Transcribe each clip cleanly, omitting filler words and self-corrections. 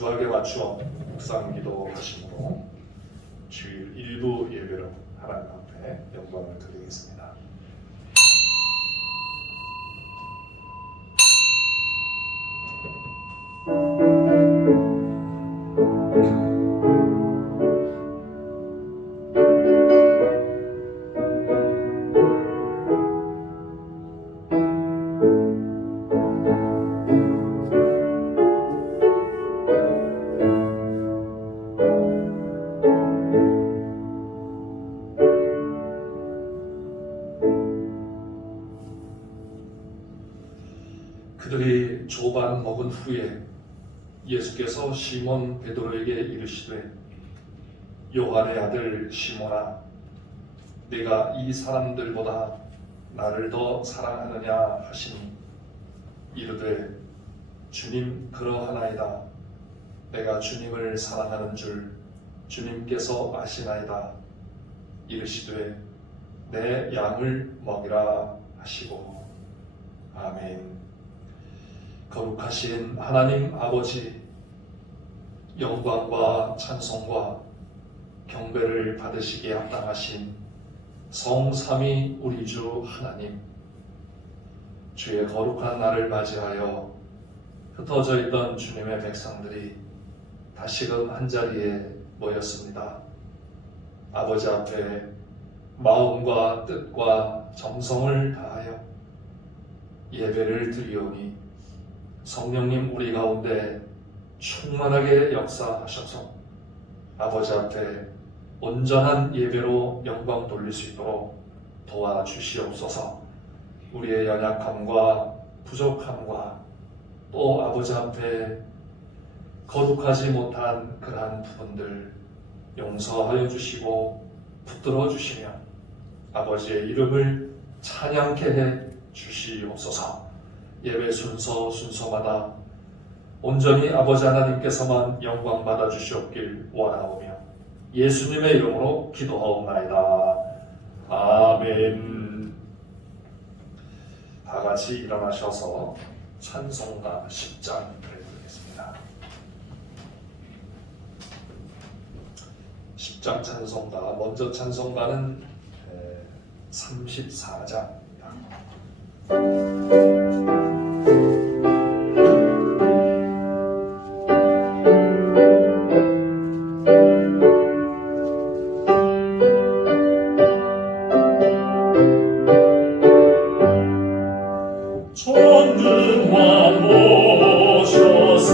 주학에 맞추어 묵상기도 하심으로 주일 일부 예배로 하나님 앞에 영광을 드리겠습니다. 그들이 조반 먹은 후에 예수께서 시몬 베드로에게 이르시되 요한의 아들 시몬아 네가 이 사람들보다 나를 더 사랑하느냐 하시니 이르되 주님 그러하나이다. 내가 주님을 사랑하는 줄 주님께서 아시나이다. 이르시되 내 양을 먹이라 하시고 아멘. 거룩하신 하나님 아버지, 영광과 찬송과 경배를 받으시기에 합당하신 성삼위 우리 주 하나님, 주의 거룩한 날을 맞이하여 흩어져 있던 주님의 백성들이 다시금 한자리에 모였습니다. 아버지 앞에 마음과 뜻과 정성을 다하여 예배를 드리오니 성령님 우리 가운데 충만하게 역사하셔서 아버지 앞에 온전한 예배로 영광 돌릴 수 있도록 도와주시옵소서. 우리의 연약함과 부족함과 또 아버지 앞에 거룩하지 못한 그러한 부분들 용서하여 주시고 붙들어 주시며 아버지의 이름을 찬양케 해 주시옵소서. 예배 순서마다 온전히 아버지 하나님께서만 영광 받아 주시옵길 원하오며 예수님의 이름으로 기도하옵나이다. 아멘. 다 같이 일어나셔서 찬송가 10장을 드리겠습니다. 10장 찬송가, 먼저 찬송가는 34장입니다. 전능왕 오셔서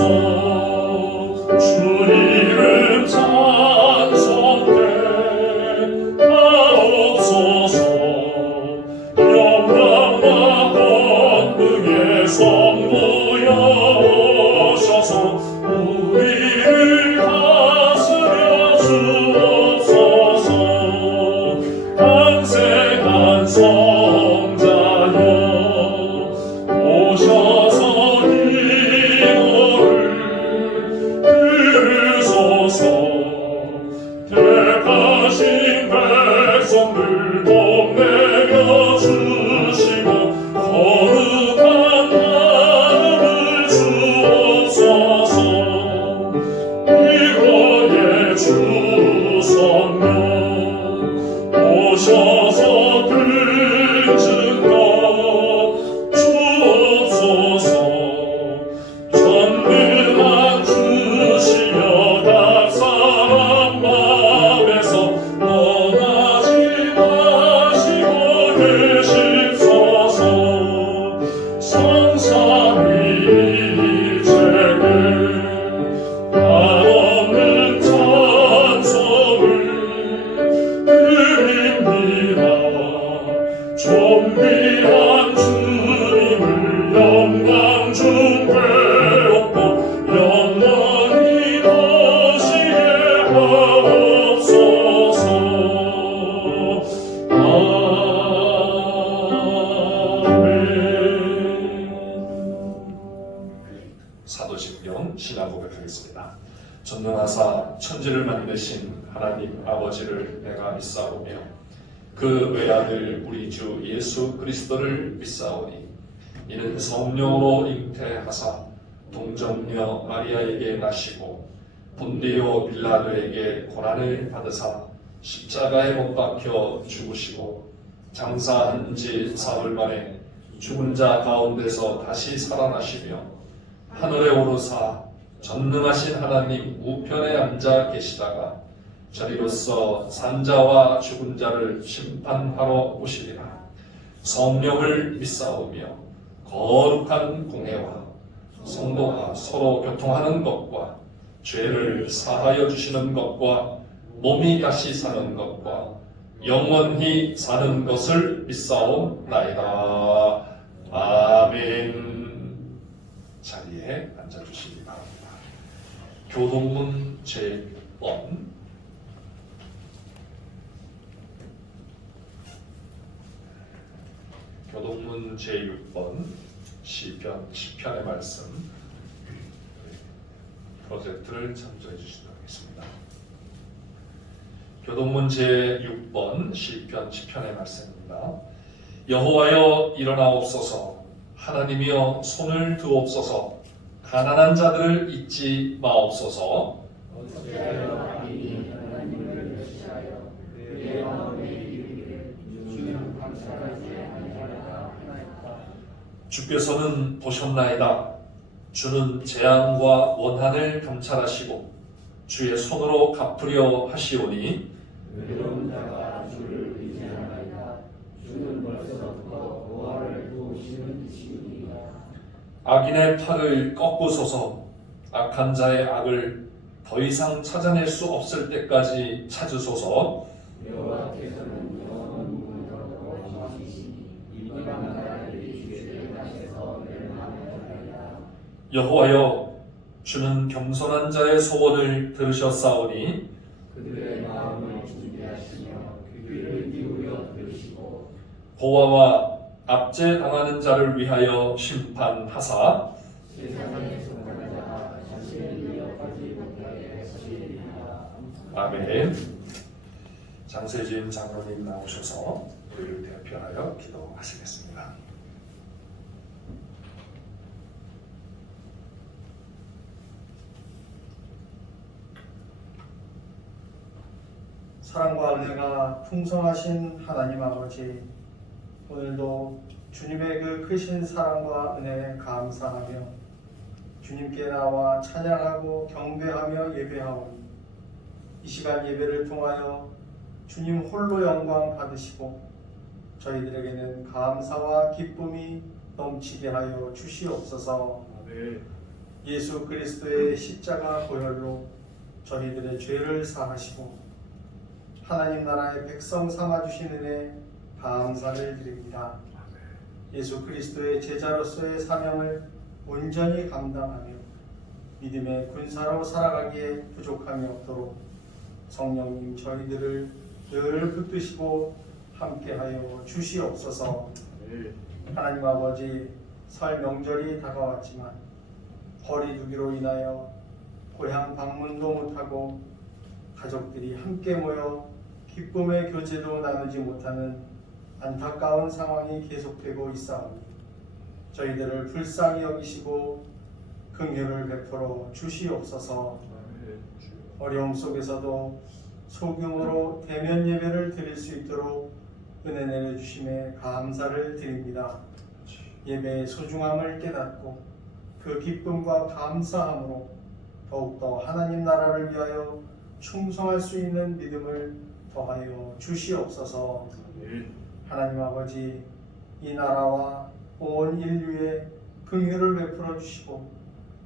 주님을 찬송해 하옵소서. 영광과 권능의 성부여 오셔서 우리를 다스려 주옵소서. 강세한 성자여 오셔서 기도를 들으소서. 택하신 백성들 돕내며 주시고 거룩한 나라를 주옵소서. 이곳에 주 성령 오셔서 근증거 주옵소서. 전능한 주시여 각 사람 마음에서 떠나지 마시고 계십소서. 성삼위일체를 한없는 찬송을 드립니다. 존귀한 주님을 영광 중 배웠고 영원히 거시게 하옵소서. 아멘. 사도신경 신앙 고백하겠습니다. 전능하사 천지를 만드신 하나님 아버지를 내가 믿사오며 그 외아들 우리 주 예수 그리스도를 믿사오니 이는 성령으로 잉태하사 동정녀 마리아에게 나시고 본디오 빌라도에게 고난을 받으사 십자가에 못 박혀 죽으시고 장사한 지 사흘 만에 죽은 자 가운데서 다시 살아나시며 하늘에 오르사 전능하신 하나님 우편에 앉아 계시다가 저리로서 산자와 죽은 자를 심판하러 오시리라. 성령을 믿사오며 거룩한 공회와 성도가 서로 교통하는 것과 죄를 사하여 주시는 것과 몸이 다시 사는 것과 영원히 사는 것을 믿사옵나이다. 아멘. 자리에 앉아주시기 바랍니다. 교동문 제6번 교동문 제6번 시편 10편의 말씀 프로젝트를 참조해 주시도록 하겠습니다. 교동문 제6번 시편 10편의 말씀입니다. 여호와여 일어나옵소서, 하나님이여 손을 드옵소서, 가난한 자들을 잊지 마옵소서. 주께서는 보셨나이다. 주는 재앙과 원한을 감찰하시고 주의 손으로 갚으려 하시오니 외로운 자가 주를 의지하나이다. 주는 벌써부터 보화를 도우시는 이시니이다. 악인의 팔을 꺾으소서. 악한 자의 악을 더 이상 찾아낼 수 없을 때까지 찾으소서. 여호와께서는 영원 무궁하고 왕이시니 이방 나라들이 주의 뜻에서 멸망하리라. 여호와여, 주는 겸손한 자의 소원을 들으셨사오니 그들의 마음을 준비하시며 귀를 기울여 들으시고 고아와 압제당하는 자를 위하여 심판하사 세상에 속한 자가 자신을 이어가지 못하게 하시리라. 아멘. 장세진 장로님 나오셔서 우리를 대표하여 기도하시겠습니다. 사랑과 은혜가 풍성하신 하나님 아버지, 오늘도 주님의 그 크신 사랑과 은혜에 감사하며 주님께 나와 찬양하고 경배하며 예배하오니 이 시간 예배를 통하여 주님 홀로 영광 받으시고 저희들에게는 감사와 기쁨이 넘치게 하여 주시옵소서. 예수 그리스도의 십자가 보혈로 저희들의 죄를 사하시고 하나님 나라의 백성 삼아주신 은혜 감사를 드립니다. 예수 그리스도의 제자로서의 사명을 온전히 감당하며 믿음의 군사로 살아가기에 부족함이 없도록 성령님 저희들을 늘 붙드시고 함께하여 주시옵소서. 하나님 아버지, 설 명절이 다가왔지만 거리두기로 인하여 고향 방문도 못하고 가족들이 함께 모여 기쁨의 교제도 나누지 못하는 안타까운 상황이 계속되고 있사오니 저희들을 불쌍히 여기시고 긍휼을 베풀어 주시옵소서. 어려움 속에서도 소규모로 대면 예배를 드릴 수 있도록 은혜 내려주심에 감사를 드립니다. 예배의 소중함을 깨닫고 그 기쁨과 감사함으로 더욱더 하나님 나라를 위하여 충성할 수 있는 믿음을 더하여 주시옵소서. 하나님 아버지, 이 나라와 온 인류에 긍휼을 베풀어 주시고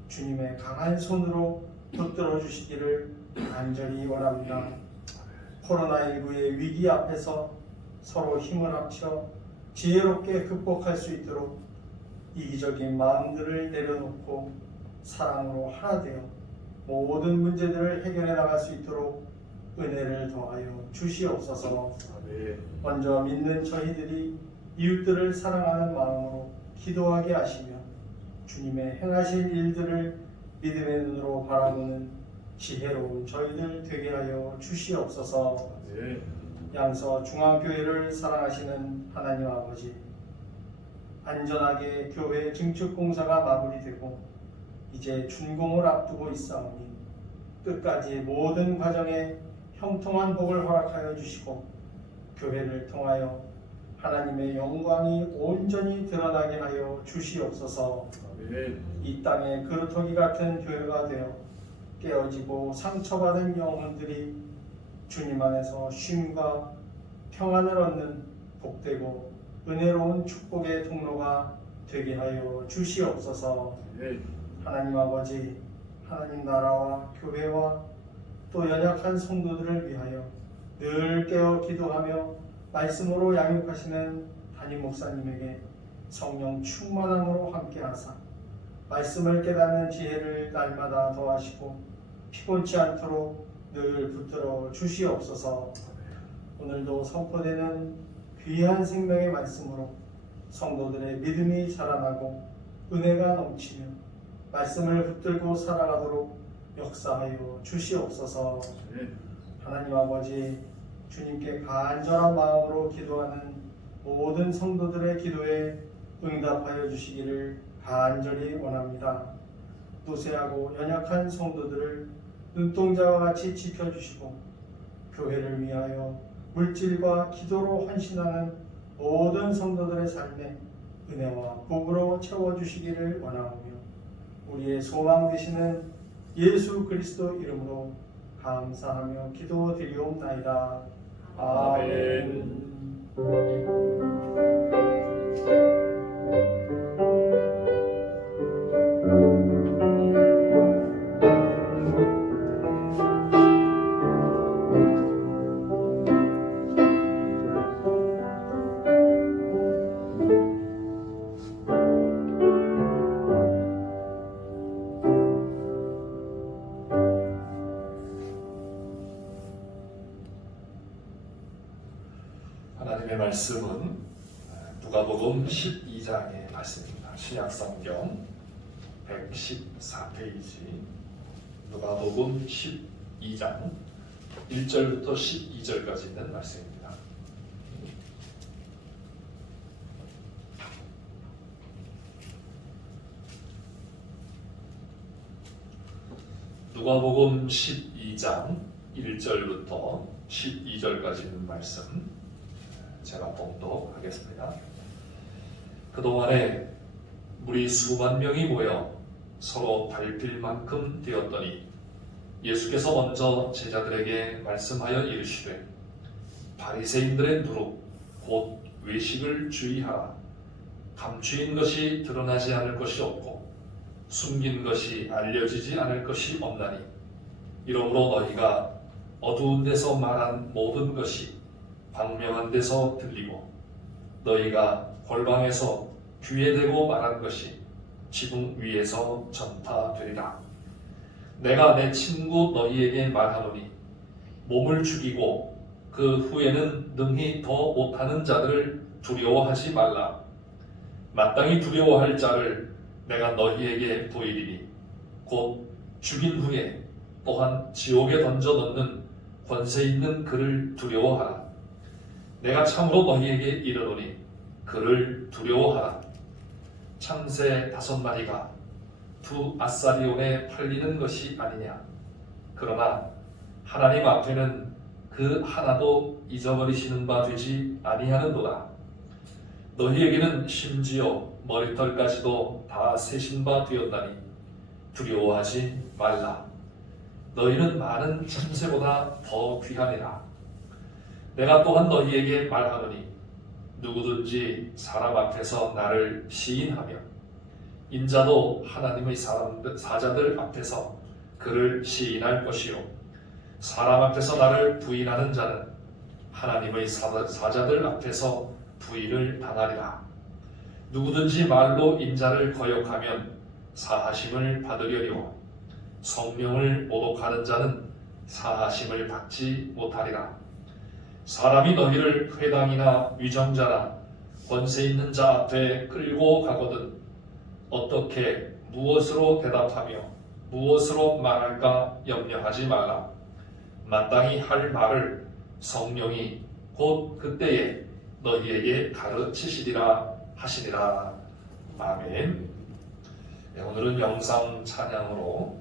주님의 강한 손으로 붙들어 주시기를 간절히 원합니다. 코로나19의 위기 앞에서 서로 힘을 합쳐 지혜롭게 극복할 수 있도록 이기적인 마음들을 내려놓고 사랑으로 하나 되어 모든 문제들을 해결해 나갈 수 있도록 은혜를 더하여 주시옵소서. 먼저 믿는 저희들이 이웃들을 사랑하는 마음으로 기도하게 하시며 주님의 행하실 일들을 믿음의 눈으로 바라보는 지혜로운 저희들 되게 하여 주시옵소서. 양서 중앙교회를 사랑하시는 하나님 아버지, 안전하게 교회 증축 공사가 마무리되고 이제 준공을 앞두고 있사오니 끝까지 모든 과정에 형통한 복을 허락하여 주시고 교회를 통하여 하나님의 영광이 온전히 드러나게 하여 주시옵소서. 아멘. 이 땅에 그루터기 같은 교회가 되어 깨어지고 상처받은 영혼들이 주님 안에서 쉼과 평안을 얻는 복되고 은혜로운 축복의 통로가 되게 하여 주시옵소서. 아멘. 하나님 아버지, 하나님 나라와 교회와 또 연약한 성도들을 위하여 늘 깨어 기도하며 말씀으로 양육하시는 담임 목사님에게 성령 충만함으로 함께하사 말씀을 깨닫는 지혜를 날마다 더하시고 피곤치 않도록 늘 붙들어 주시옵소서. 오늘도 선포되는 귀한 생명의 말씀으로 성도들의 믿음이 자라나고 은혜가 넘치며 말씀을 붙들고 살아가도록 역사하여 주시옵소서. 아멘. 하나님 아버지, 주님께 간절한 마음으로 기도하는 모든 성도들의 기도에 응답하여 주시기를 간절히 원합니다. 노쇠하고 연약한 성도들을 눈동자와 같이 지켜주시고 교회를 위하여 물질과 기도로 헌신하는 모든 성도들의 삶에 은혜와 복으로 채워주시기를 원하오며 우리의 소망 되시는 예수 그리스도 이름으로 감사하며 기도드리옵나이다. 아멘. 하나님의 말씀은 누가복음 12장의 말씀입니다. 신약성경 114페이지 누가복음 12장 1절부터 12절까지 있는 말씀입니다. 누가복음 12장 1절부터 12절까지 있는 말씀 제가 봉독하겠습니다. 그동안에 무리 수만 명이 모여 서로 밟힐 만큼 되었더니 예수께서 먼저 제자들에게 말씀하여 이르시되 바리새인들의 누룩 곧 외식을 주의하라. 감추인 것이 드러나지 않을 것이 없고 숨긴 것이 알려지지 않을 것이 없나니 이러므로 너희가 어두운 데서 말한 모든 것이 광명한 데서 들리고 너희가 골방에서 귀에 대고 말한 것이 지붕 위에서 전파되리라. 내가 내 친구 너희에게 말하노니 몸을 죽이고 그 후에는 능히 더 못하는 자들을 두려워하지 말라. 마땅히 두려워할 자를 내가 너희에게 보이리니 곧 죽인 후에 또한 지옥에 던져 넣는 권세 있는 그를 두려워하라. 내가 참으로 너희에게 이르노니 그를 두려워하라. 참새 5마리가 두 아사리온에 팔리는 것이 아니냐. 그러나 하나님 앞에는 그 하나도 잊어버리시는 바 되지 아니하는도다. 너희에게는 심지어 머리털까지도 다 세신 바 되었나니 두려워하지 말라. 너희는 많은 참새보다 더 귀하니라. 내가 또한 너희에게 말하노니 누구든지 사람 앞에서 나를 시인하며 인자도 하나님의 사자들 앞에서 그를 시인할 것이요 사람 앞에서 나를 부인하는 자는 하나님의 사자들 앞에서 부인을 당하리라. 누구든지 말로 인자를 거역하면 사하심을 받으려니와 성령을 모독하는 자는 사하심을 받지 못하리라. 사람이 너희를 회당이나 위정자나 권세 있는 자 앞에 끌고 가거든 어떻게 무엇으로 대답하며 무엇으로 말할까 염려하지 말라. 마땅히 할 말을 성령이 곧 그때에 너희에게 가르치시리라 하시니라. 아멘. 오늘은 영상 찬양으로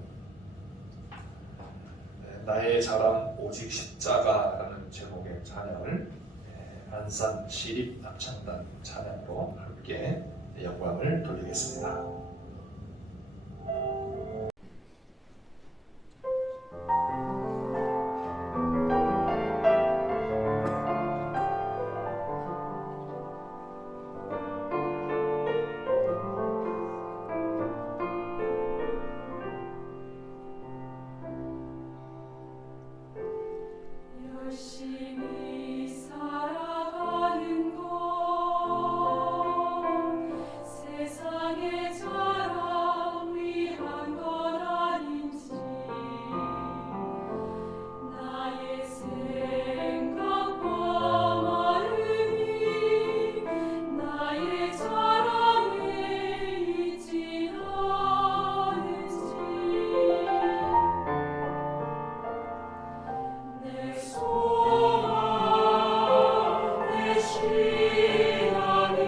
나의 자랑 오직 십자가라는 제목의 찬양을 안산 시립합창단 찬양으로 함께 영광을 돌리겠습니다. 열심히 살아가는 것 세상의 자랑 위한 건 아닌지 나의 생각과 마음이 나의 자랑에 있지 않은지 내 소망, 내 신앙이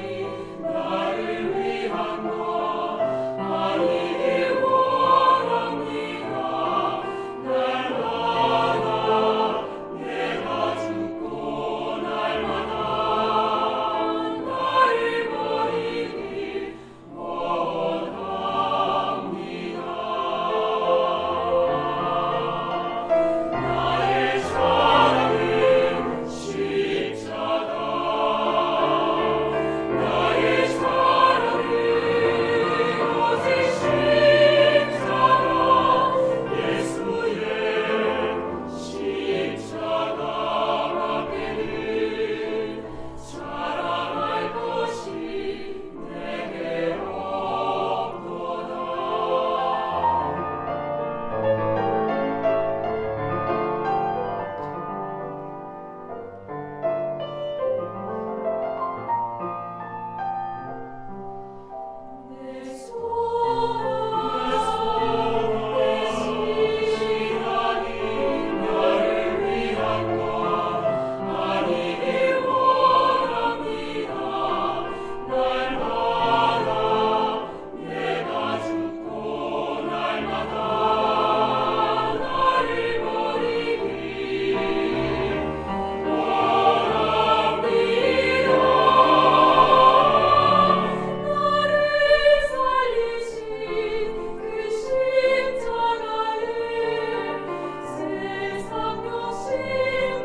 나를 위한 것 아니길 원합니다. 날마다 내가 죽고 날마다 나를 버리길 원합니다. 나의 사랑은 십자가 나의 사랑은 오직 십자가 예수의 십자가밖에는 자랑할 것이 내게 없도다. 내 소망, 내 신앙이 나를 위한 것 아니길 원합니다. 날마다 내가 죽고 날마다 나를 버리길 원합니다. 나를 살리신 그 십자가에 세상 욕심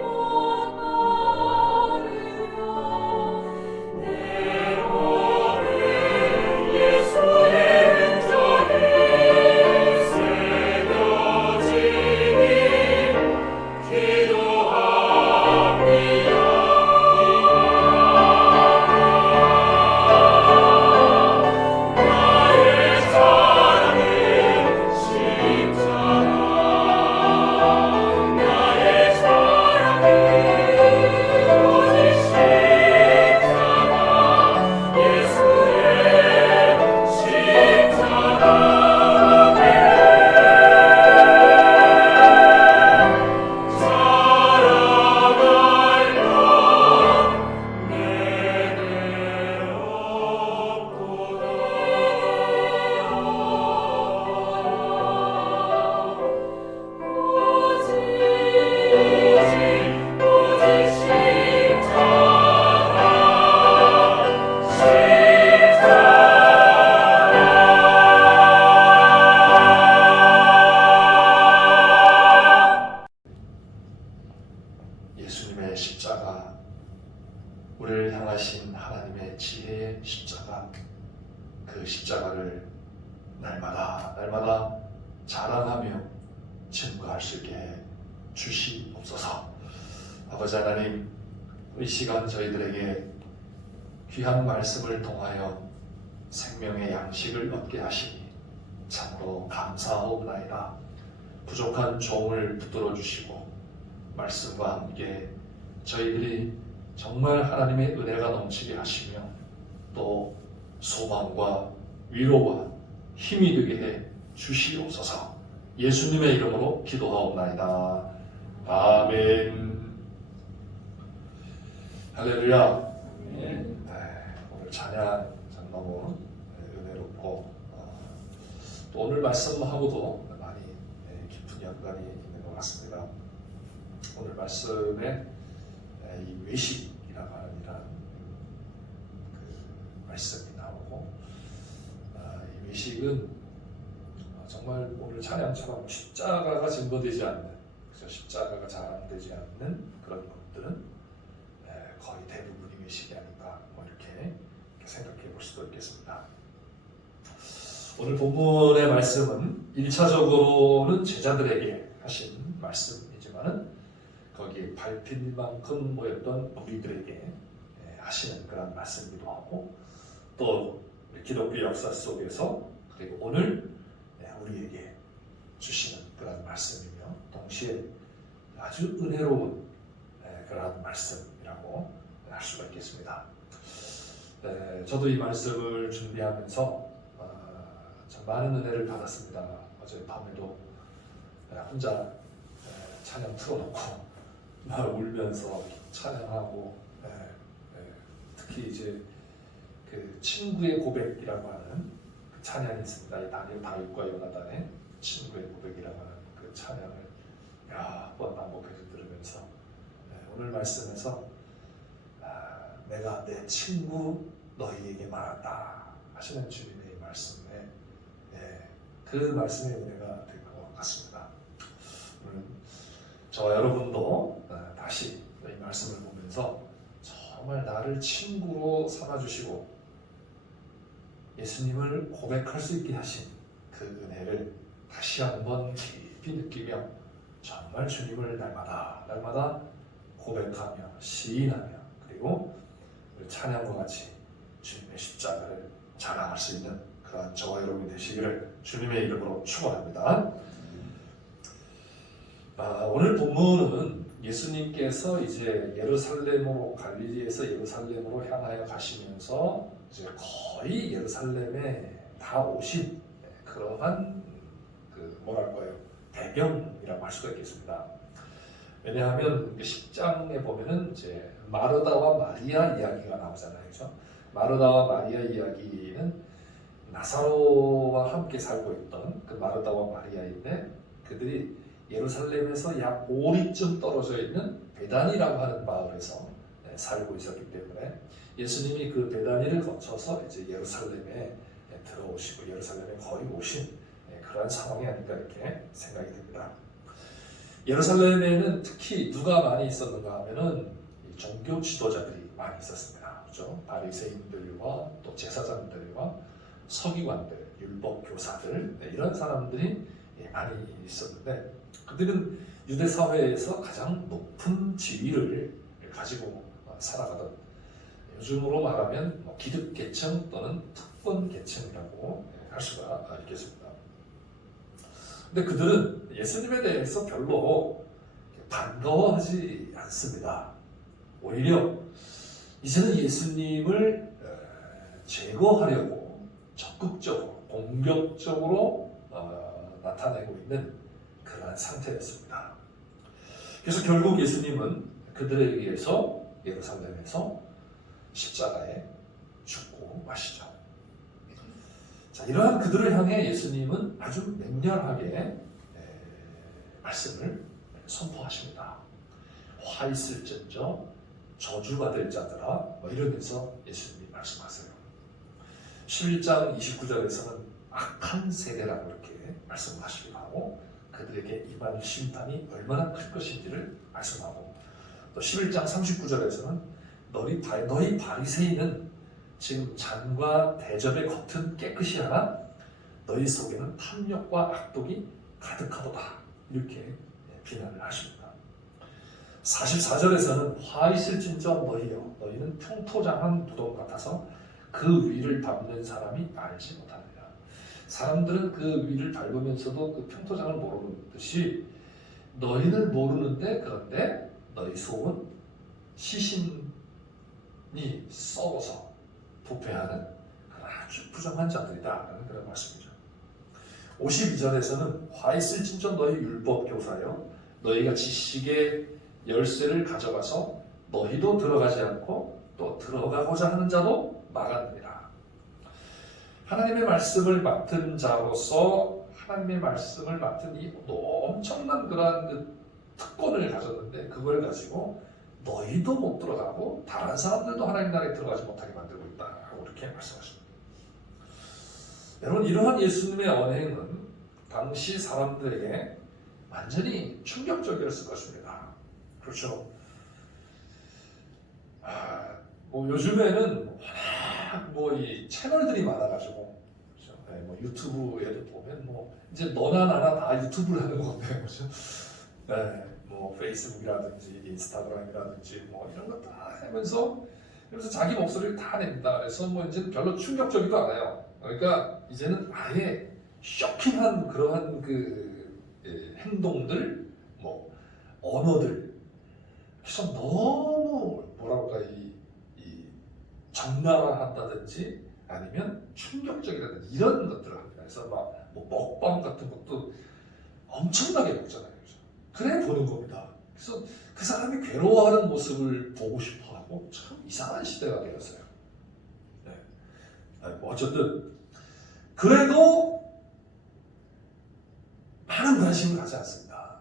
못 따르며 내 몸에 예수의 흔적이 새겨지니 기도합니다. 나의 사랑은 십자가 나의 사랑은 오직 십자가 예수의 십자가밖에 자랑할 것 내게 오직 십자가 예수님의 십자가, 우리를 향하신 하나님의 지혜의 십자가, 그 십자가를 날마다 자랑하며 증거할 수 있게 주시옵소서. 아버지 하나님, 이 시간 저희들에게 귀한 말씀을 통하여 생명의 양식을 얻게 하시니 참으로 감사하옵나이다. 부족한 종을 붙들어 주시고 말씀과 함께 저희들이 정말 하나님의 은혜가 넘치게 하시며 또 소망과 위로와 힘이 되게 해 주시옵소서. 예수님의 이름으로 기도하옵나이다. 아멘. 할렐루야. 오늘 찬양 참 너무 은혜롭고 또 오늘 말씀하고도 많이 깊은 연관이 있는 것 같습니다. 오늘 말씀에 이 외식이라고 하는 이런 그 말씀이 나오고, 이 외식은 정말 오늘 찬양처럼 십자가가 증거되지 않는, 그죠? 십자가가 자랑되지 않는 그런 것들은 거의 대부분이 외식이 아닌가, 뭐 이렇게 생각해 볼 수도 있겠습니다. 오늘 본문의 말씀은 1차적으로는 제자들에게 하신 말씀이지만은 거기에 밟힐 만큼 모였던 우리들에게 하시는 그런 말씀이기도 하고, 또 기독교 역사 속에서 그리고 오늘 우리에게 주시는 그런 말씀이며, 동시에 아주 은혜로운 그런 말씀이라고 할 수가 있겠습니다. 저도 이 말씀을 준비하면서 참 많은 은혜를 받았습니다. 어제 밤에도 혼자 찬양 틀어놓고 막 울면서 찬양하고, 특히 이제 그 친구의 고백이라고 하는 그 찬양이 있습니다. 이 다윗과 요나단의 친구의 고백이라고 하는 그 찬양을 여러 번 반복해서 들으면서 오늘 말씀에서 내가 내 친구 너희에게 말한다 하시는 주님의 이 말씀에 그 말씀의 은혜가 될 것 같습니다. 오늘 저와 여러분도 다시 이 말씀을 보면서 정말 나를 친구로 삼아주시고 예수님을 고백할 수 있게 하신 그 은혜를 다시 한번 깊이 느끼며 정말 주님을 날마다 고백하며 시인하며, 그리고 찬양과 같이 주님의 십자가를 자랑할 수 있는 그러한 저와 여러분이 되시기를 주님의 이름으로 축원합니다. 오늘 본문은 예수님께서 이제 예루살렘으로, 갈릴리에서 예루살렘으로 향하여 가시면서 이제 거의 예루살렘에 다 오신 그러한 그 뭐랄까요, 배경이라고 할 수가 있겠습니다. 왜냐하면 10장에 보면은 이제 마르다와 마리아 이야기가 나오잖아요, 그렇죠? 마르다와 마리아 이야기는 나사로와 함께 살고 있던 그 마르다와 마리아인데, 그들이 예루살렘에서 약 5리쯤 떨어져 있는 베다니라고 하는 마을에서 살고 있었기 때문에 예수님이 그 베다니를 거쳐서 이제 예루살렘에 들어오시고 예루살렘에 거의 오신 그런 상황이 아닐까 이렇게 생각이 듭니다. 예루살렘에는 특히 누가 많이 있었는가 하면은 종교 지도자들이 많이 있었습니다. 그렇죠? 바리새인들과 또 제사장들과 서기관들, 율법 교사들, 이런 사람들이 많이 있었는데, 그들은 유대 사회에서 가장 높은 지위를 가지고 살아가던, 요즘으로 말하면 기득 계층 또는 특권 계층이라고 할 수가 있겠습니다. 근데 그들은 예수님에 대해서 별로 반가워하지 않습니다. 오히려 이제는 예수님을 제거하려고 적극적으로, 공격적으로 나타내고 있는 그러한 상태였습니다. 그래서 결국 예수님은 그들에 의해서 예루살렘에서 십자가에 죽고 마시죠. 자, 이러한 그들을 향해 예수님은 아주 맹렬하게 말씀을 선포하십니다. 화 있을진저 저주가 될 자들아, 이러면서 예수님이 말씀하세요. 11장 29절에서는 악한 세대라고 이렇게 말씀하시기도 하고, 그들에게 임할 심판이 얼마나 클 것인지를 말씀하고, 또 11장 39절에서는 너희 바리새인은 지금 잔과 대접의 겉은 깨끗이 하나 너희 속에는 탐욕과 악독이 가득하도다, 이렇게 비난을 하십니다. 44절에서는 화 있을진저 너희여, 너희는 평토장한 무덤 같아서 그 위를 밟는 사람이 알지 못하느냐. 사람들은 그 위를 밟으면서도 그 평토장을 모르는 듯이 너희는 모르는데, 그런데 너희 속은 시신이 썩어서 부패하는 그런 아주 부정한 자들이다라는 그런 말씀이죠. 52절에서는 화 있을진저 너희 율법 교사여, 너희가 지식의 열쇠를 가져가서 너희도 들어가지 않고 또 들어가고자 하는 자도 막았느니라. 하나님의 말씀을 맡은 자로서 하나님의 말씀을 맡은 이 엄청난 그러한 그 특권을 가졌는데 그걸 가지고 너희도 못 들어가고 다른 사람들도 하나님 나라에 들어가지 못하게 만들고 있다고 이렇게 말씀하십니다. 여러분, 이러한 예수님의 언행은 당시 사람들에게 완전히 충격적이었을 것입니다. 그렇죠. 뭐 요즘에는 워낙 뭐 이 채널들이 많아가지고, 그렇죠? 네, 뭐 유튜브에도 보면 뭐 이제 너나 나나 다 유튜브를 하는 건데, 그렇죠? 네, 뭐 페이스북이라든지 인스타그램이라든지 뭐 이런 거 다 하면서 그래서 자기 목소리를 다 냅니다. 그래서 뭐 이제 별로 충격적이도 않아요. 그러니까 이제는 아예 쇼킹한 그러한 그 행동들, 뭐 언어들, 그래서 너무 뭐랄까 이 적나라하다든지 아니면 충격적이라든지 이런 것들을 합니다. 그래서 막 뭐 먹방 같은 것도 엄청나게 먹잖아요. 그래 보는 겁니다. 그래서 그 사람이 괴로워하는 모습을 보고 싶어하고 참 이상한 시대가 되었어요. 네. 뭐 어쨌든 그래도 많은 관심을 가지 않습니다.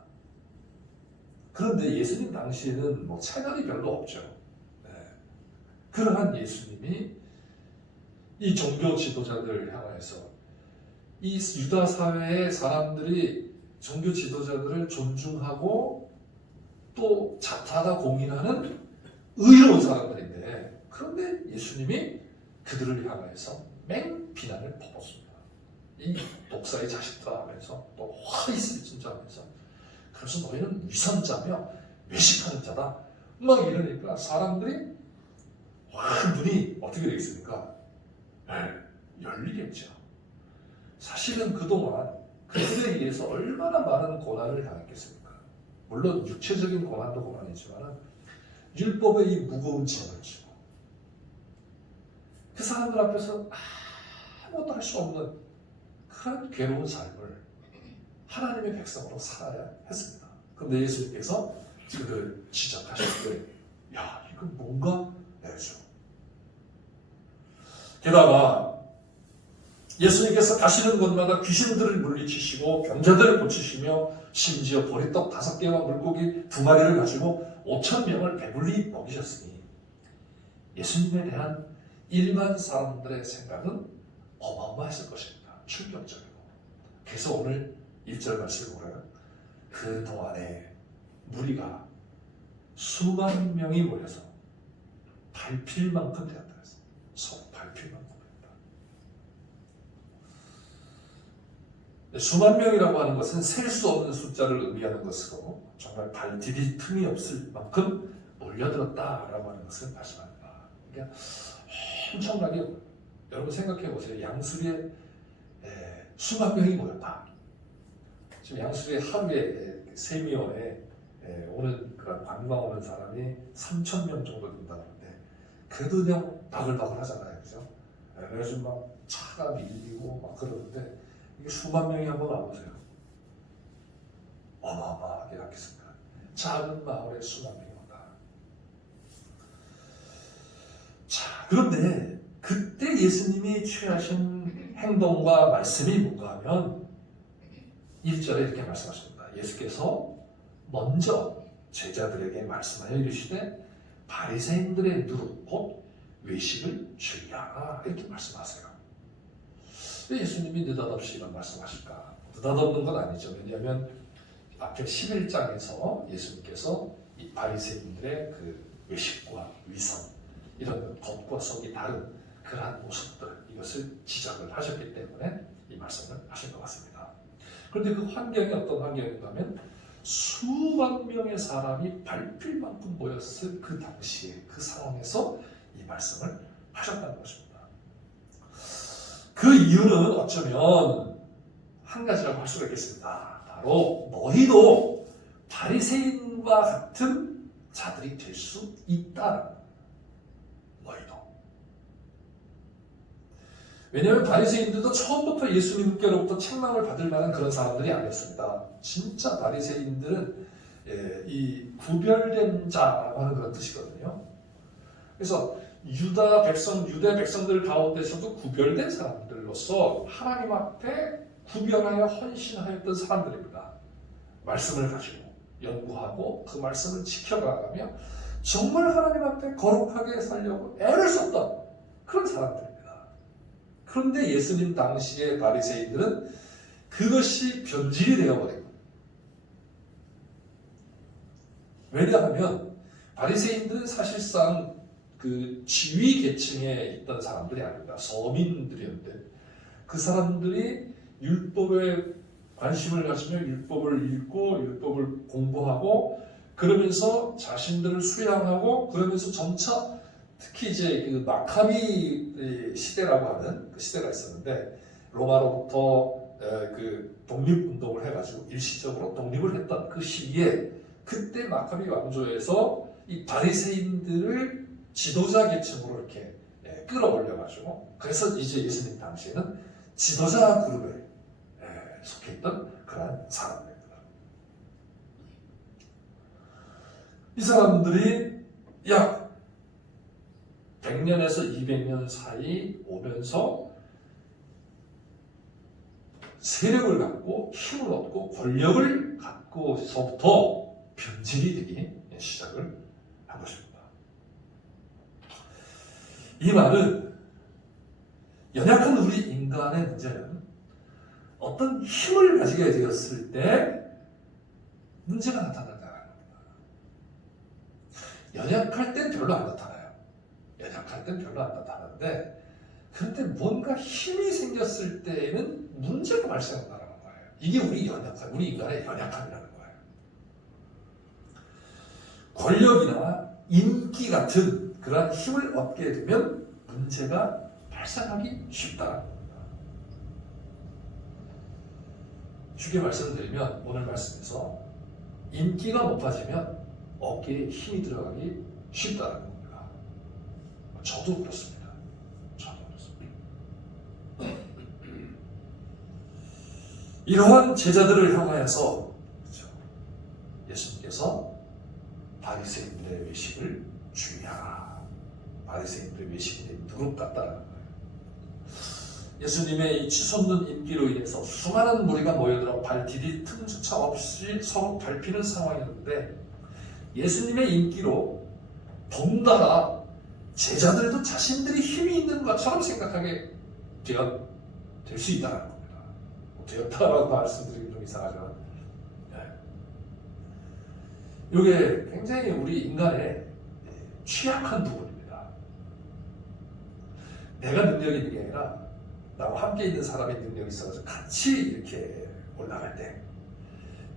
그런데 예수님 당시에는 뭐 채널이 별로 없죠. 네. 그러한 예수님이 이 종교 지도자들을 향해서 이 유다 사회의 사람들이 종교 지도자들을 존중하고 또 자타가 공인하는 의로운 사람들인데, 그런데 예수님이 그들을 향해서 맹비난을 퍼붓습니다. 이 독사의 자식들아 하면서 또 화있을 진짜 하면서, 그래서 너희는 위선자며 외식하는 자다 막 이러니까 사람들이 눈이 어떻게 되겠습니까? 열리겠죠. 사실은 그동안 그들에 의해서 얼마나 많은 고난을 당했겠습니까? 물론 육체적인 고난도 고난이지만 율법의 이 무거운 짐을 지고 그 사람들 앞에서 아무것도 할 수 없는 그런 괴로운 삶을 하나님의 백성으로 살아야 했습니다. 그런데 예수님께서 그들을 지적하실 때, 야, 이건 뭔가 해줘. 게다가 예수님께서 가시는 곳마다 귀신들을 물리치시고 병자들을 고치시며 심지어 보리떡 5개와 물고기 2마리를 가지고 5,000명을 배불리 먹이셨으니 예수님에 대한 일반 사람들의 생각은 어마어마했을 것입니다. 충격적이고. 그래서 오늘 1절 말씀을 보면 그 동안에 무리가 수만 명이 모여서 밟힐 만큼 되었다. 서로 밟힐 만큼. 수만 명이라고 하는 것은 셀 수 없는 숫자를 의미하는 것으로 정말 발 디딜 틈이 없을 만큼 몰려들었다라고 하는 것을 말씀합니다. 그러니까 엄청나게, 여러분 생각해 보세요. 양수리에 수만 명이 모였다. 지금 양수리에 하루에 세미원에 오는 그런 관광 오는 사람이 3,000명 정도 된다는데 그래도 그냥 바글바글 하잖아요, 그죠? 그래서 막 차가 밀리고 막 그러는데. 이게 수만 명이 한번 와보세요. 어마어마하게 하겠습니다. 작은 마을에 수만 명이 온다. 자, 그런데 그때 예수님이 취하신 행동과 말씀이 뭔가 하면 1절에 이렇게 말씀하십니다. 예수께서 먼저 제자들에게 말씀하여 이르시되 바리새인들의 누룩 곧 외식을 줄이라 이렇게 말씀하세요. 왜 예수님이 느닷없이 이런 말씀하실까? 느닷없는 건 아니죠. 왜냐하면 앞에 11장에서 예수님께서 이 바리새인들의 그 외식과 위선 이런 겉과 속이 다른 그러한 모습들 이것을 지적을 하셨기 때문에 이 말씀을 하신 것 같습니다. 그런데 그 환경이 어떤 환경인가 하면 수만 명의 사람이 밟힐 만큼 모였을 그 당시에 그 상황에서 이 말씀을 하셨다는 것입니다. 그 이유는 어쩌면 한 가지라고 할 수가 있겠습니다. 바로 너희도 바리새인과 같은 자들이 될 수 있다. 너희도. 왜냐하면 바리새인들도 처음부터 예수님께로부터 책망을 받을 만한 그런 사람들이 아니었습니다. 진짜 바리새인들은 이 구별된 자라고 하는 그런 뜻이거든요. 그래서 유대 백성들 가운데서도 구별된 사람들 제자들로서 하나님 앞에 구별하여 헌신하였던 사람들입니다. 말씀을 가지고 연구하고 그 말씀을 지켜가며 정말 하나님 앞에 거룩하게 살려고 애를 썼던 그런 사람들입니다. 그런데 예수님 당시의 바리새인들은 그것이 변질이 되어버리고, 왜냐하면 바리새인들은 사실상 그 지위 계층에 있던 사람들이 아닙니다. 서민들이었는데 그 사람들이 율법에 관심을 가지며 율법을 읽고 율법을 공부하고 그러면서 자신들을 수양하고 그러면서 점차 특히 이제 그 마카비 시대라고 하는 그 시대가 있었는데 로마로부터 그 독립운동을 해가지고 일시적으로 독립을 했던 그 시기에 그때 마카비 왕조에서 이 바리새인들을 지도자 계층으로 이렇게 끌어올려가지고 그래서 이제 예수님 당시에는 지도자 그룹에 속해있던 그러한 사람들입니다. 이 사람들이 약 100년에서 200년 사이 오면서 세력을 갖고 힘을 얻고 권력을 갖고서부터 변질이 되기 시작을 한 것입니다. 이 말은 연약한 우리 인간의 문제는 어떤 힘을 가지게 되었을 때 문제가 나타난다는 겁니다. 연약할 땐 별로 안 나타나요. 연약할 땐 별로 안 나타나는데 그런데 뭔가 힘이 생겼을 때에는 문제가 발생한다는 거예요. 이게 우리 인간의 연약함이라는 거예요. 권력이나 인기 같은 그러한 힘을 얻게 되면 문제가 발생하기 쉽다는 겁니다. 쉽게 말씀드리면 오늘 말씀에서 인기가 높아지면 어깨에 힘이 들어가기 쉽다는 겁니다. 저도 그렇습니다. 이러한 제자들을 향하여서 그렇죠? 예수님께서 바리새인들의 외식을 주의하라. 바리새인들의 외식이 누룩 같다는 거예요. 예수님의 이 치솟는 인기로 인해서 수많은 무리가 모여들어 발 디딜 틈조차 없이 서로 밟히는 상황이었는데 예수님의 인기로 덩달아 제자들도 자신들이 힘이 있는 것처럼 생각하게 될 수 있다는 겁니다. 되었다라고 말씀드리기 좀 이상하지만 이게 굉장히 우리 인간의 취약한 부분입니다. 내가 능력이 있는 게 아니라 나와 함께 있는 사람의 능력이 있어서 같이 이렇게 올라갈 때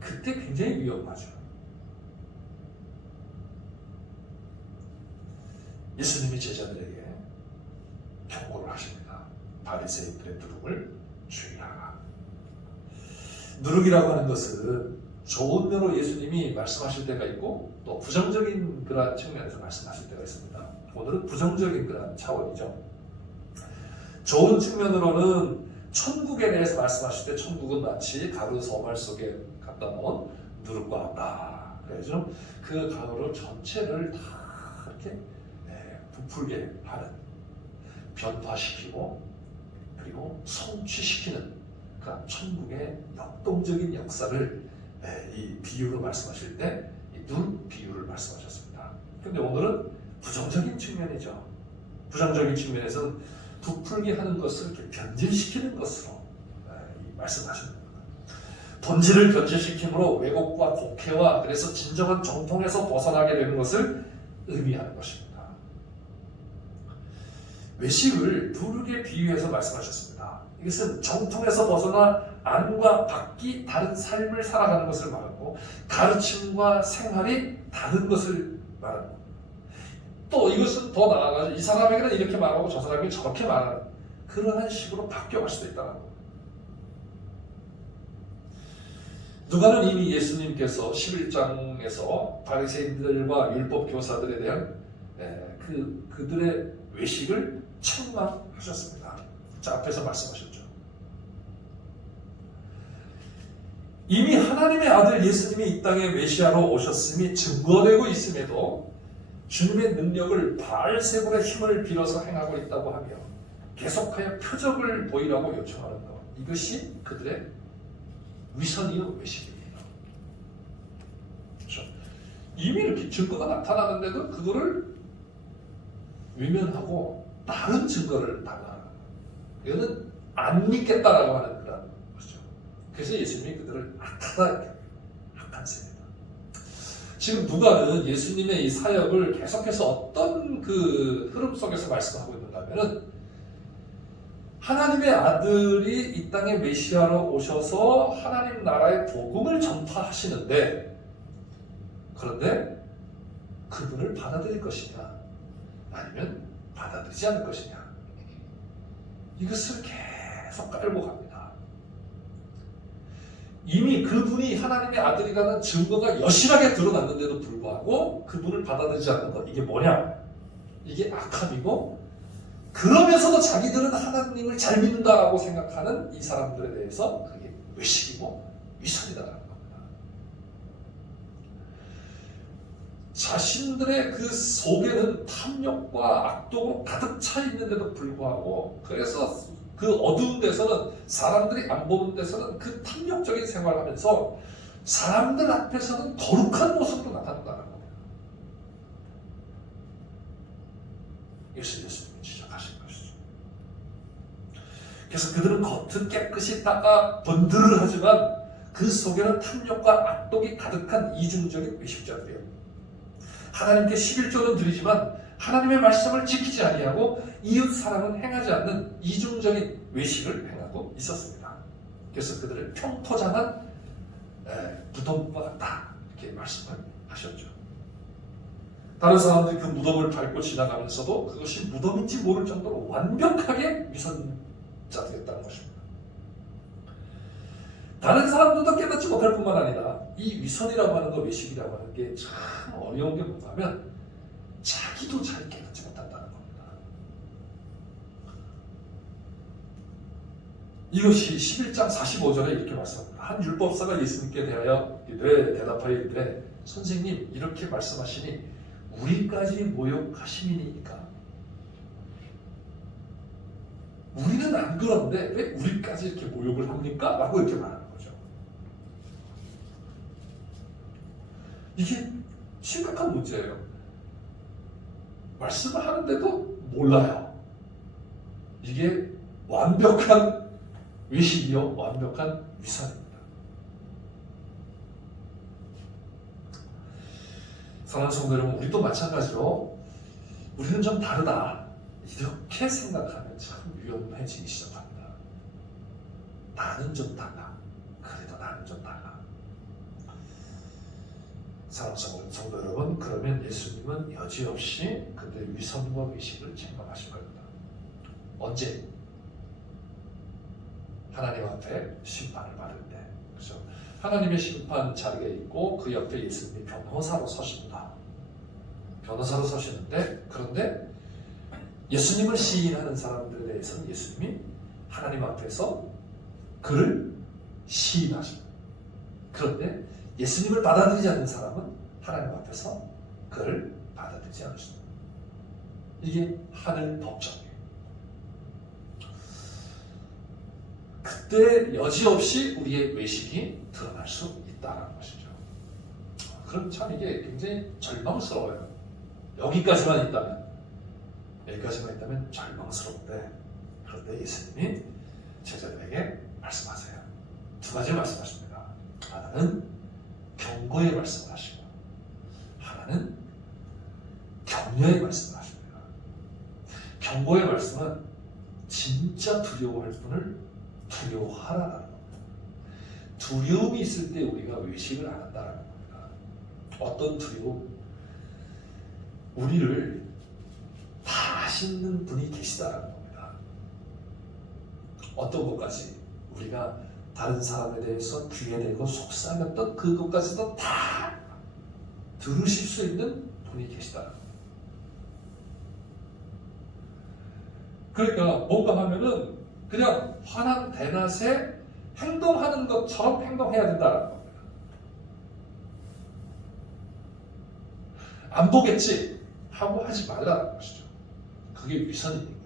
그때 굉장히 위험하죠. 예수님이 제자들에게 경고를 하십니다. 바리새인들의 누룩을 주의하라. 누룩이라고 하는 것은 좋은 면으로 예수님이 말씀하실 때가 있고 또 부정적인 그러한 측면에서 말씀하실 때가 있습니다. 오늘은 부정적인 그러한 차원이죠. 좋은 측면으로는 천국에 대해서 말씀하실 때 천국은 마치 가루 서말 속에 갖다 놓은 누룩과 같다. 그래서 그 가루 전체를 다 이렇게 부풀게 하는, 변화시키고 그리고 성취시키는 그런 천국의 역동적인 역사를 이 비유로 말씀하실 때 이 누룩 비유를 말씀하셨습니다. 그런데 오늘은 부정적인 측면이죠. 부정적인 측면에서는 부풀게 하는 것을 이렇게 변질시키는 것으로 말씀하십니다. 본질을 변질시킴으로 왜곡과 곡해와 그래서 진정한 정통에서 벗어나게 되는 것을 의미하는 것입니다. 외식을 누룩에 비유해서 말씀하셨습니다. 이것은 정통에서 벗어나 안과 밖이 다른 삶을 살아가는 것을 말하고 가르침과 생활이 다른 것을 말하는 것. 또 이것은 더 나아가서 이 사람에게는 이렇게 말하고 저 사람에게 저렇게 말하는 그러한 식으로 바뀌어갈 수도 있다는 것. 누가는 이미 예수님께서 11장에서 바리새인들과 율법 교사들에 대한 그들의 외식을 책망하셨습니다. 자, 앞에서 말씀하셨죠. 이미 하나님의 아들 예수님이 이 땅에 메시아로 오셨음이 증거되고 있음에도 주님의 능력을 바알세불의 힘을 빌어서 행하고 있다고 하며 계속하여 표적을 보이라고 요청하는 것, 이것이 그들의 위선이요 외식이에요. 그렇죠? 이미 이렇게 증거가 나타나는데도 그거를 외면하고 다른 증거를 달라. 이거는 안 믿겠다라고 하는 그런 것이죠. 그래서 예수님이 그들을 악하다, 악한 세대다. 지금 누가는 예수님의 이 사역을 계속해서 어떤 그 흐름 속에서 말씀하고 있는가 하면은 하나님의 아들이 이 땅에 메시아로 오셔서 하나님 나라의 복음을 전파하시는데, 그런데 그분을 받아들일 것이냐 아니면 받아들이지 않을 것이냐, 이것을 계속 깔고 갑니다. 이미 그분이 하나님의 아들이라는 증거가 여실하게 드러났는데도 불구하고 그분을 받아들이지 않는 것, 이게 뭐냐? 이게 악함이고, 그러면서도 자기들은 하나님을 잘 믿는다라고 생각하는 이 사람들에 대해서 그게 외식이고 위선이다라는 겁니다. 자신들의 그 속에는 탐욕과 악독으로 가득 차 있는데도 불구하고, 그래서 그 어두운 데서는, 사람들이 안 보는 데서는 그 탐욕적인 생활을 하면서 사람들 앞에서는 거룩한 모습으로 나타난다는 겁니다. 이것을 예수님이 지적하신 것이죠. 그래서 그들은 겉은 깨끗이 닦아 번들을 하지만 그 속에는 탐욕과 악독이 가득한 이중적인 외식자들이에요. 하나님께 11조는 드리지만 하나님의 말씀을 지키지 아니하고 이웃 사랑은 행하지 않는 이중적인 외식을 행하고 있었습니다. 그래서 그들을 평토장한 무덤과 같다, 이렇게 말씀을 하셨죠. 다른 사람들이 그 무덤을 밟고 지나가면서도 그것이 무덤인지 모를 정도로 완벽하게 위선자들이었다는 것입니다. 다른 사람들도 깨닫지 못할 뿐만 아니라 이 위선이라고 하는 것, 외식이라고 하는 게 참 어려운 게 뭔가 하면 자기도 잘 깨닫지 못한다는 겁니다. 이것이 11장 45절에 이렇게 말씀합니다. 한 율법사가 예수님께 대하여 대답하여 이르되 선생님, 이렇게 말씀하시니 우리까지 모욕하심이니까. 우리는 안 그런데 왜 우리까지 이렇게 모욕을 합니까? 라고 이렇게 말하는 거죠. 이게 심각한 문제예요. 말씀을 하는데도 몰라요. 이게 완벽한 외식이요, 완벽한 위선입니다. 사랑하는 성도 여러분, 우리도 마찬가지로 우리는 좀 다르다, 이렇게 생각하면 참 위험해지기 시작합니다. 나는 좀 달라, 그래도 나는 좀 달라. 사랑하는 성도 여러분, 그러면 예수님은 여지없이 그들의 위선과 외식을 책망하실 겁니다. 언제? 하나님 앞에 심판을 받을 때. 그렇죠? 하나님의 심판 자리에 있고 그 옆에 예수님이 변호사로 서십니다. 변호사로 서시는데, 그런데 예수님을 시인하는 사람들에 대해서는 예수님이 하나님 앞에서 그를 시인하십니다. 그런데 예수님을 받아들이지 않는 사람은 하나님 앞에서 그를 받아들이지 않으십니다. 이게 하늘 법정이에요. 그때 여지없이 우리의 외식이 드러날 수 있다는 것이죠. 그럼 참 이게 굉장히 절망스러워요. 여기까지만 있다면 절망스러운데, 그런데 예수님이 제자들에게 말씀하세요. 두 가지 말씀하십니다. 하나는 경고의 말씀을 하시고, 하나는 격려의 말씀을 하십니다. 경고의 말씀은 진짜 두려워할 분을 두려워하라는 겁니다. 두려움이 있을 때 우리가 외식을 안 한다는 겁니다. 어떤 두려움? 우리를 다 아시는 분이 계시다는 겁니다. 어떤 것까지? 우리가 다른 사람에 대해서 귀에 대고 속삭였던 그것까지도 다 들으실 수 있는 분이 계시다는 겁니다. 그러니까 뭔가 하면은 그냥 화난 대낮에 행동하는 것처럼 행동해야 된다는 겁니다. 안 보겠지 하고 하지 말라는 것이죠. 그게 위선인 거예요.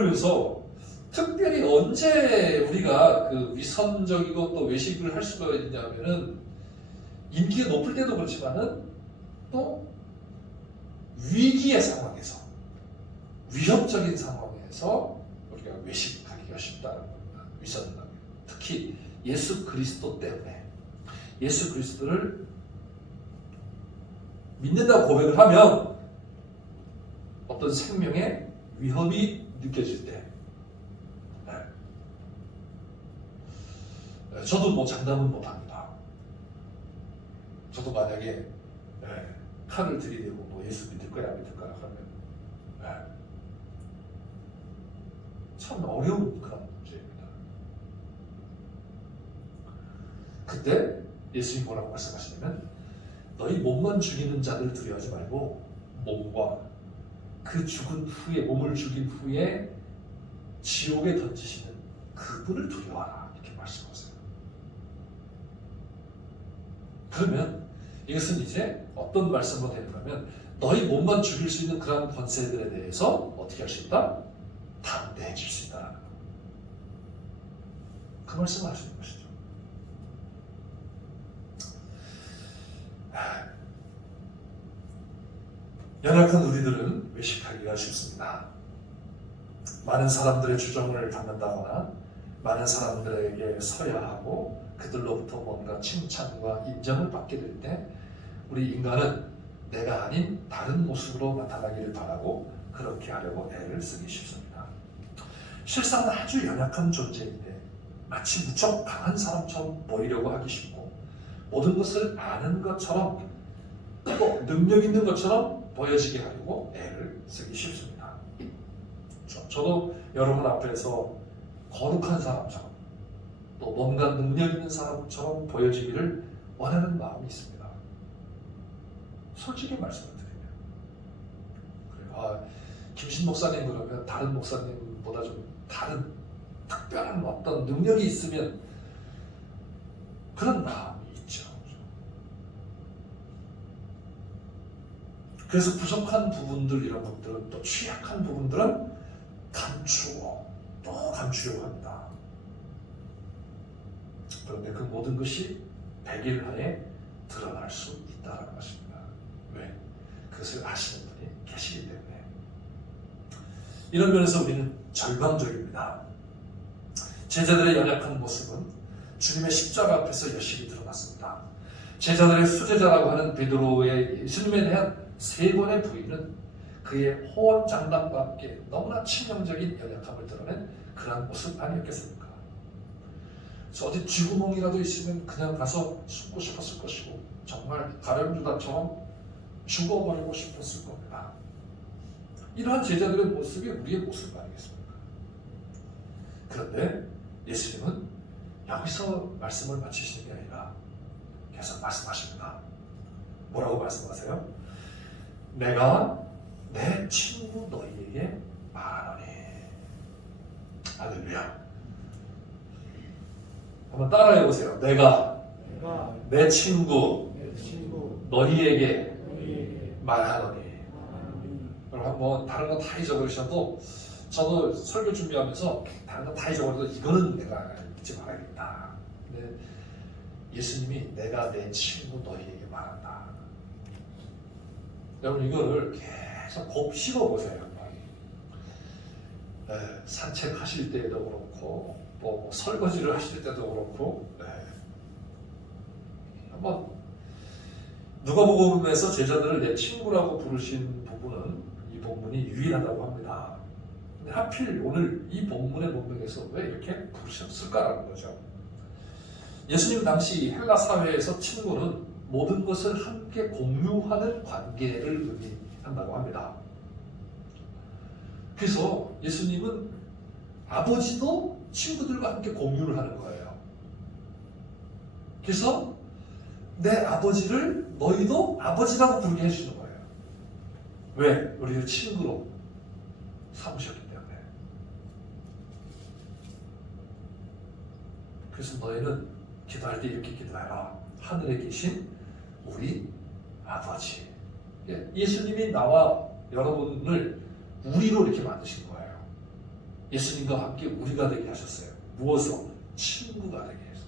그러면서 특별히 언제 우리가 그 위선적이고 또 외식을 할 수가 있냐면은 인기가 높을 때도 그렇지만은 또 위기의 상황에서, 위협적인 상황에서 우리가 외식하기가 쉽다는 겁니다. 위선당. 특히 예수 그리스도 때문에, 예수 그리스도를 믿는다고 고백을 하면 어떤 생명의 위협이 느껴질 때, 저도 뭐 장담은 못합니다. 저도 만약에 칼을 들이대고 뭐 예수 믿을 거야 안 믿을 거야 하면 참 어려운 그런 문제입니다. 그때 예수님 뭐라고 말씀하시냐면 너희 몸만 죽이는 자들 두려워하지 말고 몸과 그 죽은 후에, 몸을 죽인 후에 지옥에 던지시는 그분을 두려워하라, 이렇게 말씀하세요. 그러면 이것은 이제 어떤 말씀으로 되는가면 너희 몸만 죽일 수 있는 그런 권세들에 대해서 어떻게 할 수 있다? 담대해질 수 있다는 것. 그 말씀을 하시는 것이죠. 연약한 우리들은 외식하기가 쉽습니다. 많은 사람들의 주정을 받는다거나 많은 사람들에게 서야 하고 그들로부터 뭔가 칭찬과 인정을 받게 될 때 우리 인간은 내가 아닌 다른 모습으로 나타나기를 바라고 그렇게 하려고 애를 쓰기 쉽습니다. 실상은 아주 연약한 존재인데 마치 무척 강한 사람처럼 보이려고 하기 쉽고 모든 것을 아는 것처럼 또 능력 있는 것처럼 보여지게 하려고 애를 쓰기 쉽습니다. 저도 여러분 앞에서 거룩한 사람처럼 또 뭔가 능력 있는 사람처럼 보여지기를 원하는 마음이 있습니다. 솔직히 말씀을 드리면 그래요. 김신 목사님 그러면 다른 목사님보다 좀 다른 특별한 어떤 능력이 있으면 그런 마음이 있죠. 그래서 부족한 부분들 이런 것들은 또 취약한 부분들은 감추고 또 감추려고 합니다. 그런데 그 모든 것이 백일하에 드러날 수 있다는 것입니다. 왜? 그것을 아시는 분이 계시기 때문에. 이런 면에서 우리는 절망적입니다. 제자들의 연약한 모습은 주님의 십자가 앞에서 여실히 드러났습니다. 제자들의 수제자라고 하는 베드로의 예수님에 대한 3번의 부인은 그의 호언장담과 함께 너무나 치명적인 연약함을 드러낸 그러한 모습 아니었겠습니까? 그래서 어디 쥐구멍이라도 있으면 그냥 가서 숨고 싶었을 것이고 정말 가룟유다처럼 죽어버리고 싶었을 겁니다. 이러한 제자들의 모습이 우리의 모습 아니겠습니까? 그런데 예수님은 여기서 말씀을 마치시는 게 아니라 계속 말씀하십니다. 뭐라고 말씀하세요? 내가 내 친구 너희에게 말하노니. 할렐루야. 한번 따라해 보세요. 내가 내 친구 너희에게 말하노니. 그럼 한번 다른 거 다 잊어버리셔도 저도 설교 준비하면서 다른 거 다 잊어버려도 이거는 내가 잊지 말아야겠다. 근데 예수님이 내가 내 친구 너희에게 말한다. 여러분 이거를 계속 곱씹어 보세요. 산책하실 때도 그렇고 뭐 설거지를 하실 때도 그렇고 한번 누가복음에서 제자들을 내 친구라고 부르신 부분은 이 본문이 유일하다고 합니다. 근데 하필 오늘 이 본문의 본명에서 왜 이렇게 부르셨을까라는 거죠. 예수님 당시 헬라 사회에서 친구는 모든 것을 함께 공유하는 관계를 의미한다고 합니다. 그래서 예수님은 아버지도 친구들과 함께 공유를 하는 거예요. 그래서 내 아버지를 너희도 아버지라고 부르게 해주는 거예요. 왜? 우리를 친구로 삼으셨기 때문에. 그래서 너희는 기도할 때 이렇게 기도해라. 하늘에 계신 우리 아버지. 예수님이 나와 여러분을 우리로 이렇게 만드신 거예요. 예수님과 함께 우리가 되게 하셨어요. 무엇으로? 친구가 되게 해서.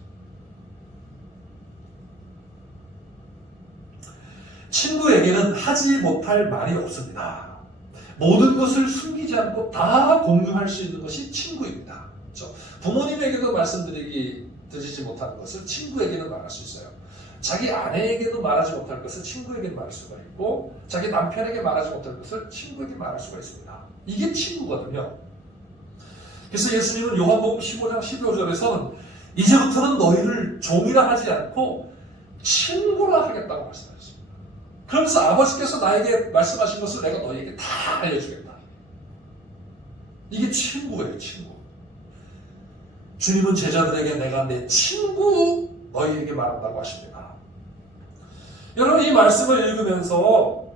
친구에게는 하지 못할 말이 없습니다. 모든 것을 숨기지 않고 다 공유할 수 있는 것이 친구입니다. 그렇죠? 부모님에게도 드리지 못하는 것을 친구에게는 말할 수 있어요. 자기 아내에게도 말하지 못할 것을 친구에게 말할 수가 있고, 자기 남편에게 말하지 못할 것을 친구에게 말할 수가 있습니다. 이게 친구거든요. 그래서 예수님은 요한복음 15장 15절에서는 이제부터는 너희를 종이라 하지 않고 친구라 하겠다고 말씀하셨습니다. 그러면서 아버지께서 나에게 말씀하신 것을 내가 너희에게 다 알려주겠다. 이게 친구예요, 친구. 주님은 제자들에게 내가 내 친구 너희에게 말한다고 하십니다. 여러분, 이 말씀을 읽으면서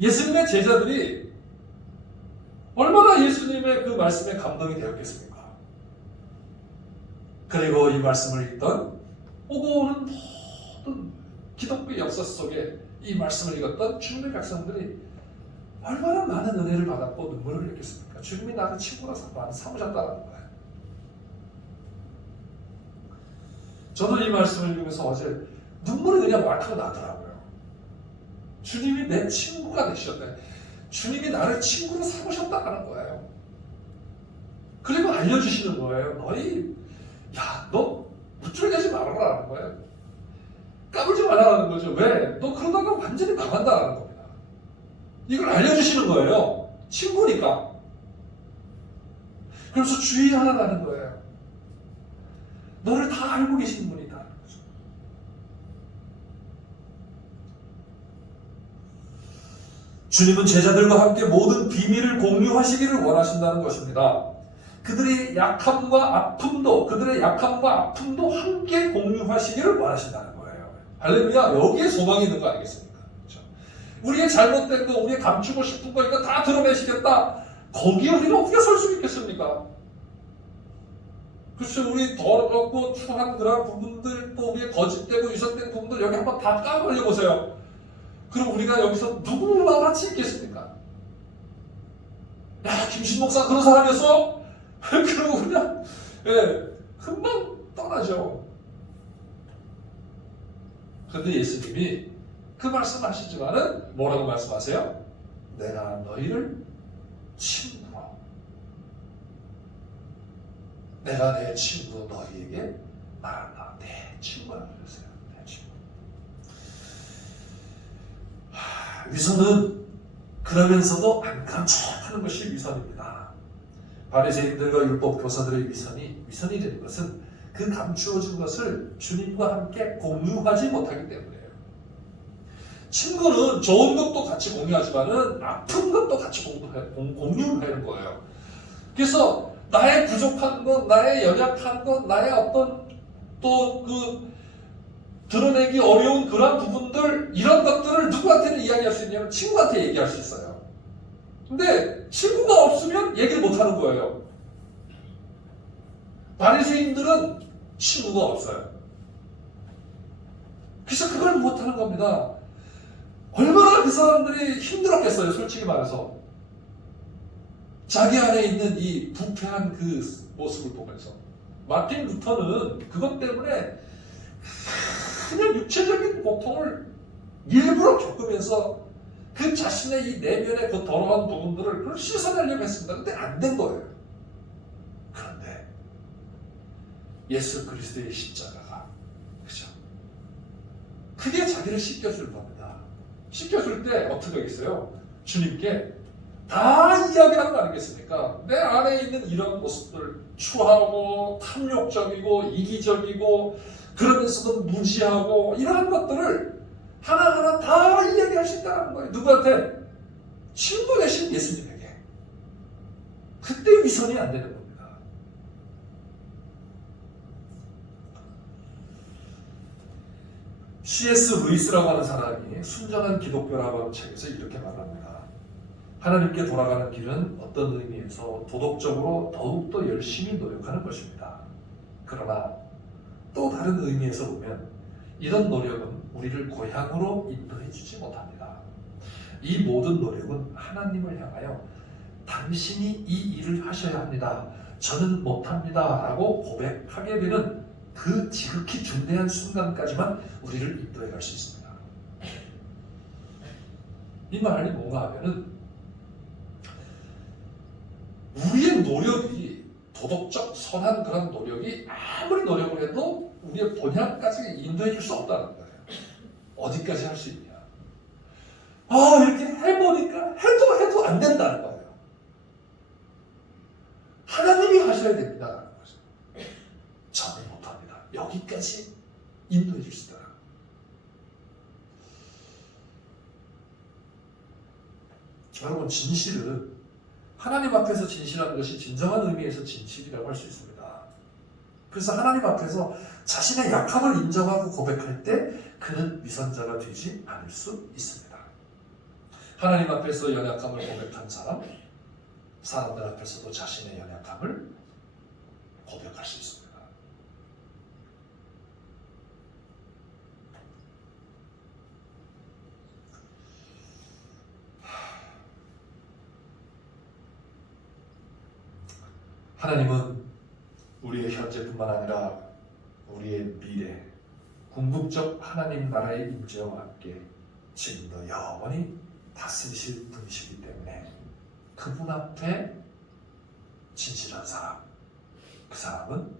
예수님의 제자들이 얼마나 예수님의 그 말씀에 감동이 되었겠습니까? 그리고 이 말씀을 읽던 오고 오는 모든 기독교 역사 속에 이 말씀을 읽었던 주님의 백성들이 얼마나 많은 은혜를 받았고 눈물을 흘렸겠습니까? 주님이 나를 친구로 삼으셨다는 거예요. 저도 이 말씀을 읽으면서 어제 눈물이 그냥 왈칵 나더라고요. 주님이 내 친구가 되셨네. 주님이 나를 친구로 삼으셨다는 거예요. 그리고 알려주시는 거예요. 너 무줄대지 말아라는 거예요. 까불지 말아라는 거죠. 왜? 너 그러다가 완전히 망한다는 겁니다. 이걸 알려주시는 거예요. 친구니까. 그래서 주의하라는 거예요. 너를 다 알고 계신 분이다. 거죠. 주님은 제자들과 함께 모든 비밀을 공유하시기를 원하신다는 것입니다. 그들의 약함과 아픔도 함께 공유하시기를 원하신다는 거예요. 할렐루야. 여기에 소망이 있는 거 아니겠습니까? 그렇죠? 우리의 잘못된 거, 우리의 감추고 싶은 거니까 다 드러내시겠다. 거기에 우리가 어떻게 설 수 있겠습니까? 그렇죠. 우리 더럽고 추한 그런 부분들, 또 우리의 거짓되고 위선된 부분들 여기 한번 다 까버려 보세요. 그럼 우리가 여기서 누구와 같이 있겠습니까? 야, 김신 목사 그런 사람이었어? 그러고 그냥 금방 떠나죠. 그런데 예수님이 그 말씀하시지만은 뭐라고 말씀하세요? 내가 너희를 친구로, 내가 내 친구 너희에게 말한다. 내 친구라고 그러세요. 내 친구. 위선은 그러면서도 안 깜짝하는 것이 위선입니다. 바리새인들과 율법 교사들의 위선이 되는 것은 그 감추어진 것을 주님과 함께 공유하지 못하기 때문이에요. 친구는 좋은 것도 같이 공유하지만은 아픈 것도 같이 공유하는 거예요. 그래서 나의 부족한 것, 나의 연약한 것, 나의 어떤 또 드러내기 어려운 그런 부분들, 이런 것들을 누구한테는 이야기할 수 있냐면 친구한테 얘기할 수 있어요. 근데 친구가 없으면 얘기를 못하는 거예요. 바리새인들은 친구가 없어요. 그래서 그걸 못하는 겁니다. 얼마나 그 사람들이 힘들었겠어요, 솔직히 말해서. 자기 안에 있는 이 부패한 그 모습을 보면서. 마틴 루터는 그것 때문에 그냥 육체적인 고통을 일부러 겪으면서 그 자신의 이 내면의 그 더러운 부분들을 그걸 씻어내려고 했습니다. 근데 안 된 거예요. 그런데 예수 그리스도의 십자가가, 그죠? 그게 자기를 씻겨줄 겁니다. 씻겨줄 때 어떻게 하겠어요? 주님께 다 이야기하는 거 아니겠습니까? 내 안에 있는 이런 모습들, 추하고 탐욕적이고 이기적이고 그러면서도 무시하고 이러한 것들을 하나하나 다 이야기할 수 있다는 거예요. 누구한테? 친구 되신 예수님에게. 그때 위선이 안 되는 겁니다. C.S. 루이스라고 하는 사람이 순전한 기독교라고 하는 책에서 이렇게 말합니다. 하나님께 돌아가는 길은 어떤 의미에서 도덕적으로 더욱더 열심히 노력하는 것입니다. 그러나 또 다른 의미에서 보면 이런 노력은 우리를 고향으로 인도해 주지 못합니다. 이 모든 노력은 하나님을 향하여 당신이 이 일을 하셔야 합니다. 저는 못합니다. 라고 고백하게 되는 그 지극히 중대한 순간까지만 우리를 인도해 갈 수 있습니다. 이 말이 뭔가 하면은 우리의 노력이 도덕적 선한 그런 노력이 아무리 노력을 해도 우리의 본향까지 인도해 줄 수 없다는 거예요. 어디까지 할 수 있냐. 이렇게 해보니까 해도 안 된다는 거예요. 하나님이 하셔야 됩니다라는 거죠. 저는 못합니다. 여기까지 인도해 줄 수 있다. 여러분, 진실은 하나님 앞에서 진실하는 것이 진정한 의미에서 진실이라고 할 수 있습니다. 그래서 하나님 앞에서 자신의 약함을 인정하고 고백할 때 그는 위선자가 되지 않을 수 있습니다. 하나님 앞에서 연약함을 고백한 사람들 앞에서도 자신의 연약함을 고백할 수 있습니다. 하나님은 우리의 현재뿐만 아니라 우리의 미래, 궁극적 하나님 나라의 임재와 함께 지금도 영원히 다스리실 분이시기 때문에 그분 앞에 진실한 사람, 그 사람은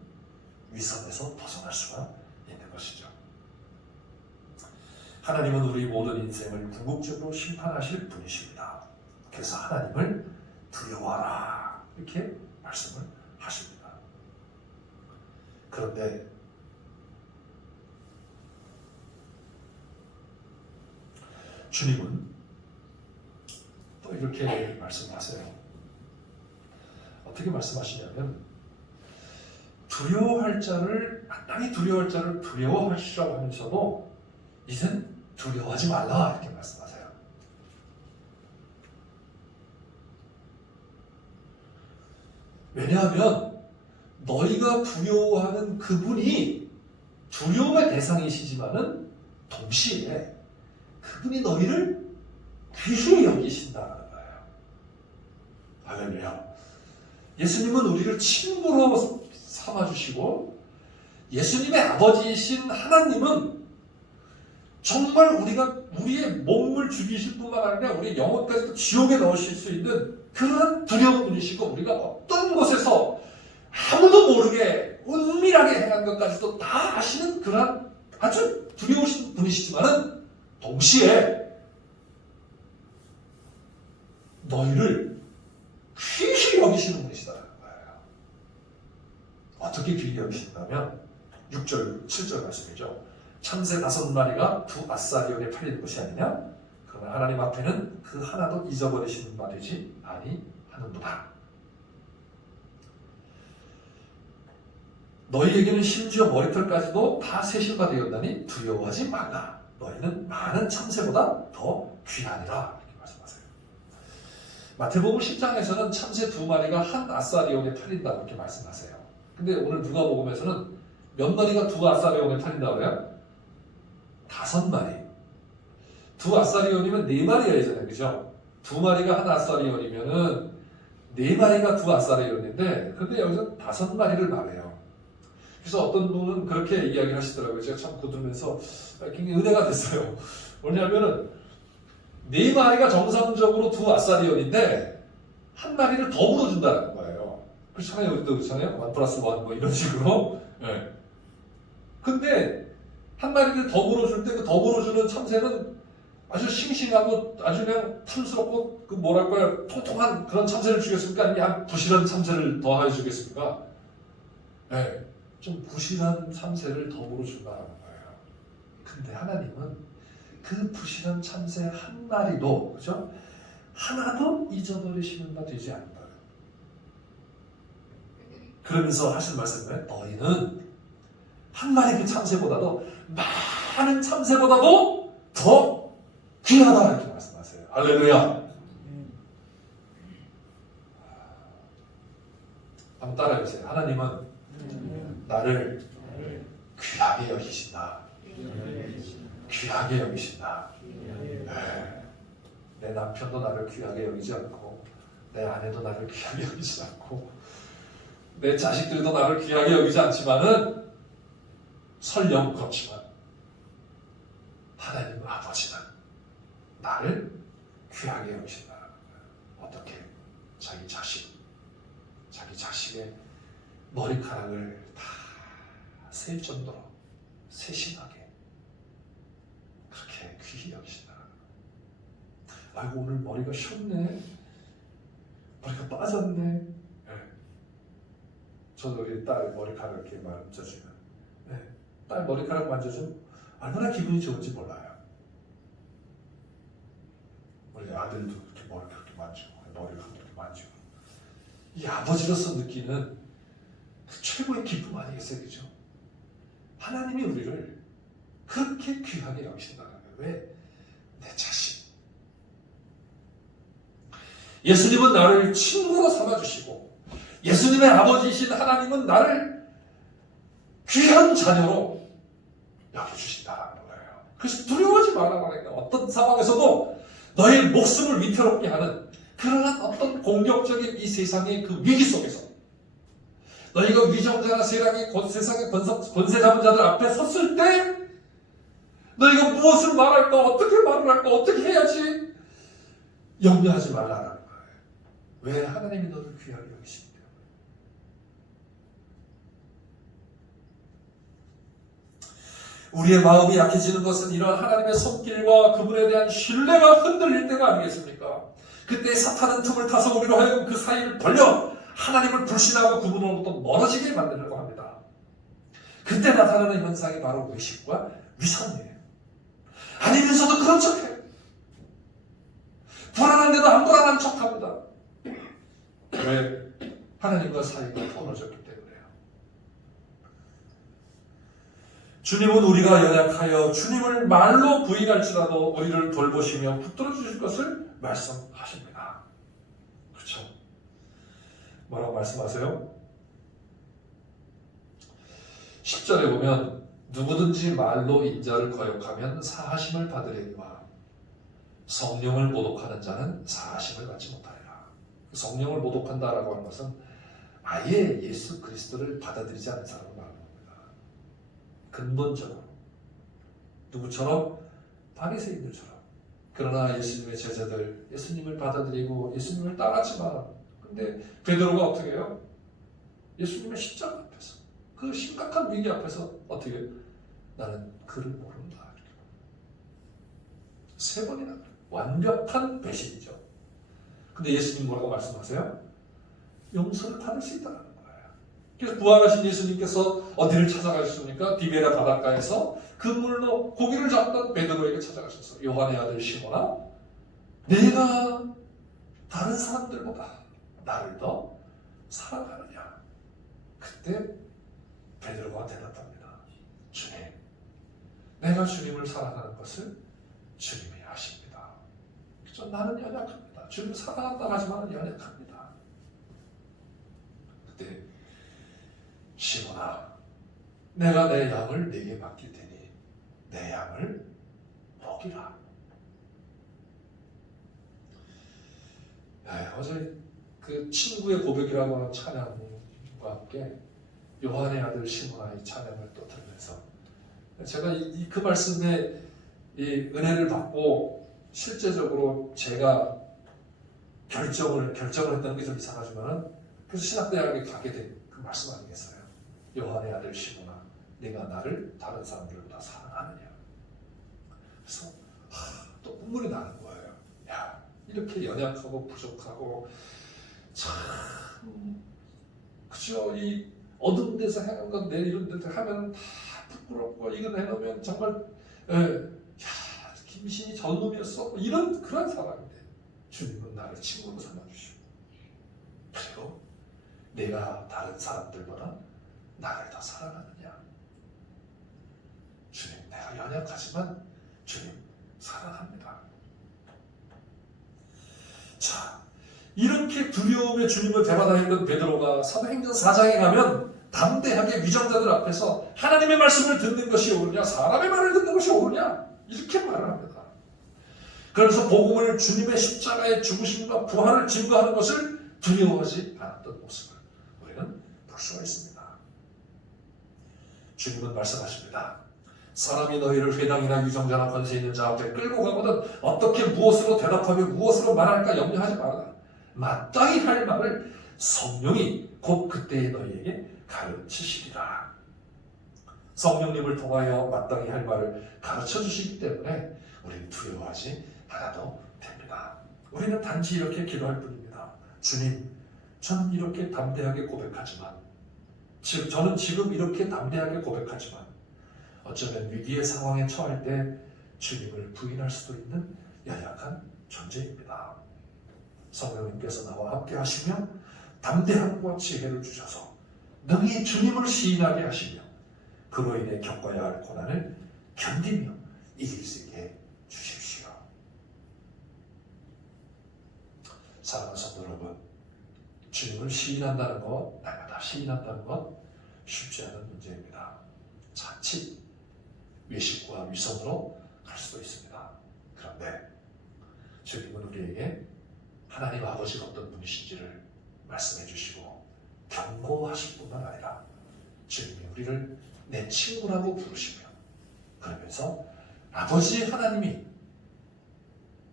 위선에서 벗어날 수가 있는 것이죠. 하나님은 우리 모든 인생을 궁극적으로 심판하실 분이십니다. 그래서 하나님을 두려워하라 이렇게 말씀을 하십니다. 그런데 주님은 또 이렇게 말씀하세요. 어떻게 말씀하시냐면 두려워할 자를 마땅히 두려워할 자를 두려워하시라고 하면서도 이젠 두려워하지 말라 이렇게 말씀하세요. 왜냐하면 너희가 두려워하는 그분이 두려움의 대상이시지만은 동시에 그분이 너희를 귀히 여기신다는 거예요. 할렐루야. 예수님은 우리를 친구로 삼아주시고 예수님의 아버지이신 하나님은 정말 우리의 몸을 죽이실 뿐만 아니라 우리의 영혼까지도 지옥에 넣으실 수 있는 그런 두려운 분이시고 우리가 어떤 곳에서 아무도 모르게 은밀하게 행한 것까지도 다 아시는 그런 아주 두려우신 분이시지만은 동시에 너희를 귀히 여기시는 분이시다는 거예요. 어떻게 귀히 여기신다면 6절, 7절 말씀이죠. 참새 5마리가 두 아사리온에 팔린 것이 아니냐? 그러나 하나님 앞에는 그 하나도 잊어버리시는 바 되지 아니하는도다. 너희에게는 심지어 머리털까지도 다 세신 바 되었나니 두려워하지 말라. 너희는 많은 참새보다 더 귀하니라. 이렇게 말씀하세요. 마태복음 10장에서는 참새 2마리가 한 아사리온에 팔린다고 이렇게 말씀하세요. 근데 오늘 누가복음에서는 몇 마리가 두 아사리온에 팔린다고 그래요? 5마리. 두 아사리온이면 4마리야잖아요. 그죠? 2마리가 한 아사리온이면은 4마리가 두 아사리온인데 근데 여기서 5마리를 말해요. 그래서 어떤 분은 그렇게 이야기를 하시더라고요. 제가 참 그거 들으면서 굉장히 은혜가 됐어요. 뭐냐면은 4마리가 정상적으로 두 아사리온인데 한 마리를 더 물어준다는 거예요. 그렇잖아요. 우리도 그렇잖아요. 1+1 뭐 이런 식으로. 네. 근데 한 마리를 더 물어줄 때 그 더 물어주는 참새는 아주 싱싱하고 아주 그냥 탐스럽고 그 뭐랄까요 통통한 그런 참새를 주겠습니까? 아니면 부실한 참새를 더 해주겠습니까? 네. 좀 부실한 참새를 더 물어준다는 거예요. 근데 하나님은 그 부실한 참새 한 마리도 그죠? 하나도 잊어버리시는 바 되지 않는다. 그러면서 하신 말씀은 너희는 한 마리 그 참새보다도 많은 참새보다도 더 귀하다 이렇게 말씀하세요. 할렐루야. 한번 따라해보세요. 하나님은 나를 귀하게 여기신다. 귀하게 여기신다. 네. 내 남편도 나를 귀하게 여기지 않고 내 아내도 나를 귀하게 여기지 않고 내 자식들도 나를 귀하게 여기지 않지만은 설령 그렇지만 하나님 아버지는 나를 귀하게 여기신다는 거예요. 어떻게? 자기 자식의 머리카락을 다 셀 정도로 세심하게 그렇게 귀히 여기신다는 거예요. 아이고 오늘 머리가 쉬었네. 머리가 빠졌네. 네. 저도 우리 딸 머리카락 이렇게 만져주면, 네. 딸 머리카락 만져주면 얼마나 기분이 좋은지 몰라요. 우리 아들도 이렇게 머리 그렇게 만지고, 머리를 그렇게 만지고, 이 아버지로서 느끼는 그 최고의 기쁨 아니겠어요, 그죠? 하나님이 우리를 그렇게 귀하게 여기신다는 거예요. 왜? 내 자식. 예수님은 나를 친구로 삼아주시고 예수님의 아버지이신 하나님은 나를 귀한 자녀로 여겨주신다는 거예요. 그래서 두려워하지 말라고 하니까 어떤 상황에서도 너의 목숨을 위태롭게 하는 그러한 어떤 공격적인 이 세상의 그 위기 속에서 너희가 위정자나 세상의 권세 잡은 자들 앞에 섰을 때 너희가 무엇을 말할까, 어떻게 말을 할까, 어떻게 해야지 염려하지 말라는 거예요. 왜? 하나님이 너를 귀하게 여기시기 때문에. 우리의 마음이 약해지는 것은 이런 하나님의 손길과 그분에 대한 신뢰가 흔들릴 때가 아니겠습니까? 그때 사탄은 틈을 타서 우리로 하여금 그 사이를 벌려 하나님을 불신하고 그분으로부터 멀어지게 만들려고 합니다. 그때 나타나는 현상이 바로 의식과 위선이에요. 아니면서도 그런 척해요. 불안한데도 안 불안한 척합니다. 왜? 하나님과 사이가 벌어졌기 때문에요. 주님은 우리가 연약하여 주님을 말로 부인할지라도 우리를 돌보시며 붙들어 주실 것을 말씀하십니다. 그렇죠? 뭐라고 말씀하세요? 10절에 보면 누구든지 말로 인자를 거역하면 사하심을 받으려니와 성령을 모독하는 자는 사하심을 받지 못하리라. 성령을 모독한다라고 하는 것은 아예 예수 그리스도를 받아들이지 않는 사람을 말하는 겁니다. 근본적으로 누구처럼? 바리새인들처럼. 그러나 예수님의 제자들 예수님을 받아들이고 예수님을 따랐지만 근데 베드로가 어떻게 해요? 예수님의 십자가 앞에서 그 심각한 위기 앞에서 어떻게 해요? 나는 그를 모른다. 이렇게. 3번이나 그래요. 완벽한 배신이죠. 근데 예수님 뭐라고 말씀하세요? 용서를 받을 수 있다는 거예요. 그래서 부활하신 예수님께서 어디를 찾아가셨습니까? 디베라 바닷가에서 그물로 고기를 잡던 베드로에게 찾아가셨어요. 요한의 아들 시몬아, 내가 다른 사람들보다 나를 더 사랑하느냐? 그때 베드로가 대답합니다. 주님, 내가 주님을 사랑하는 것을 주님이 아십니다. 그래서 나는 연약합니다. 주님을 사랑한다 하지만 연약합니다. 그때 시몬아, 내가 내 양을 네게 맡길 테니 내 양을 먹이라. 네, 어제 그 친구의 고백이라고 하는 찬양과 함께 요한의 아들 시몬아의 찬양을 또 들으면서 제가 그 말씀에 이 은혜를 받고 실제적으로 제가 결정을 했다는 게 좀 이상하지만은 그래서 신학대학에 가게 된 그 말씀 아니겠어요? 요한의 아들 시몬아, 내가 나를 다른 사람들보다 사랑하느냐? 그래서 또 눈물이 나는 거예요. 야, 이렇게 연약하고 부족하고 참 그죠? 이 어두운 데서 행한 건 내 이런 데서 하면 다 부끄럽고 이건 해놓으면 정말 야, 김신이 저놈이었어 이런 그런 사람인데 주님은 나를 친구로 삼아주시고 그리고 내가 다른 사람들보다 나를 더 사랑하느냐? 주님, 내가 연약하지만 주님 사랑합니다. 자, 이렇게 두려움에 주님을 대받아했던 베드로가 사도행전 4장에 가면 담대하게 위정자들 앞에서 하나님의 말씀을 듣는 것이 옳으냐, 사람의 말을 듣는 것이 옳으냐 이렇게 말을 합니다. 그래서 복음을 주님의 십자가의 죽으심과 부활을 증거하는 것을 두려워하지 않았던 모습을 우리는 볼 수가 있습니다. 주님은 말씀하십니다. 사람이 너희를 회당이나 유정자나 권세 있는 자 앞에 끌고 가거든 어떻게 무엇으로 대답하며 무엇으로 말할까 염려하지 말아라. 마땅히 할 말을 성령이 곧 그때에 너희에게 가르치시리라. 성령님을 통하여 마땅히 할 말을 가르쳐 주시기 때문에 우리는 두려워하지 않아도 됩니다. 우리는 단지 이렇게 기도할 뿐입니다. 주님, 저는 이렇게 담대하게 고백하지만, 저는 지금 이렇게 담대하게 고백하지만 어쩌면 위기의 상황에 처할 때 주님을 부인할 수도 있는 연약한 존재입니다. 성령님께서 나와 함께 하시며 담대함과 지혜를 주셔서 능히 주님을 시인하게 하시며 그로 인해 겪어야 할 고난을 견디며 이길 수 있게 주십시오. 사랑하는 성도 여러분, 주님을 시인한다는 것, 날마다 시인한다는 것 쉽지 않은 문제입니다. 자칫 외식과 위선으로 갈 수도 있습니다. 그런데 주님은 우리에게 하나님 아버지가 어떤 분이신지를 말씀해 주시고 경고하실 뿐만 아니라 주님이 우리를 내 친구라고 부르시며 그러면서 아버지 하나님이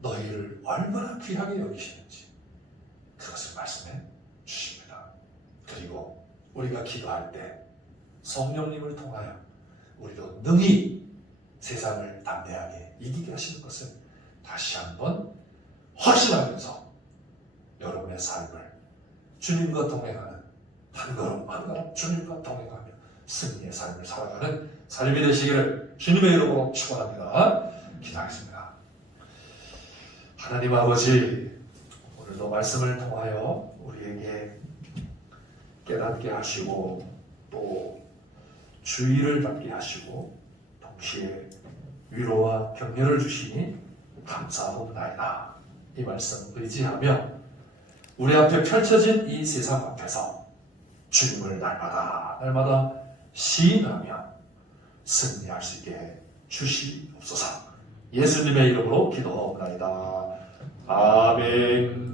너희를 얼마나 귀하게 여기시는지 그것을 말씀해 주십니다. 그리고 우리가 기도할 때 성령님을 통하여 우리도 능히 세상을 담대하게 이기게 하시는 것을 다시 한번 확신하면서 여러분의 삶을 주님과 동행하는 한 걸음 한 걸음 주님과 동행하며 승리의 삶을 살아가는 삶이 되시기를 주님의 이름으로 축원합니다. 기도하겠습니다. 하나님 아버지, 오늘도 말씀을 통하여 우리에게 깨닫게 하시고 또 주의를 받게 하시고 동시에 위로와 격려를 주시니 감사하옵나이다. 이 말씀 의지하며 우리 앞에 펼쳐진 이 세상 앞에서 주님을 날마다 시인하며 승리할 수 있게 주시옵소서. 예수님의 이름으로 기도하옵나이다. 아멘.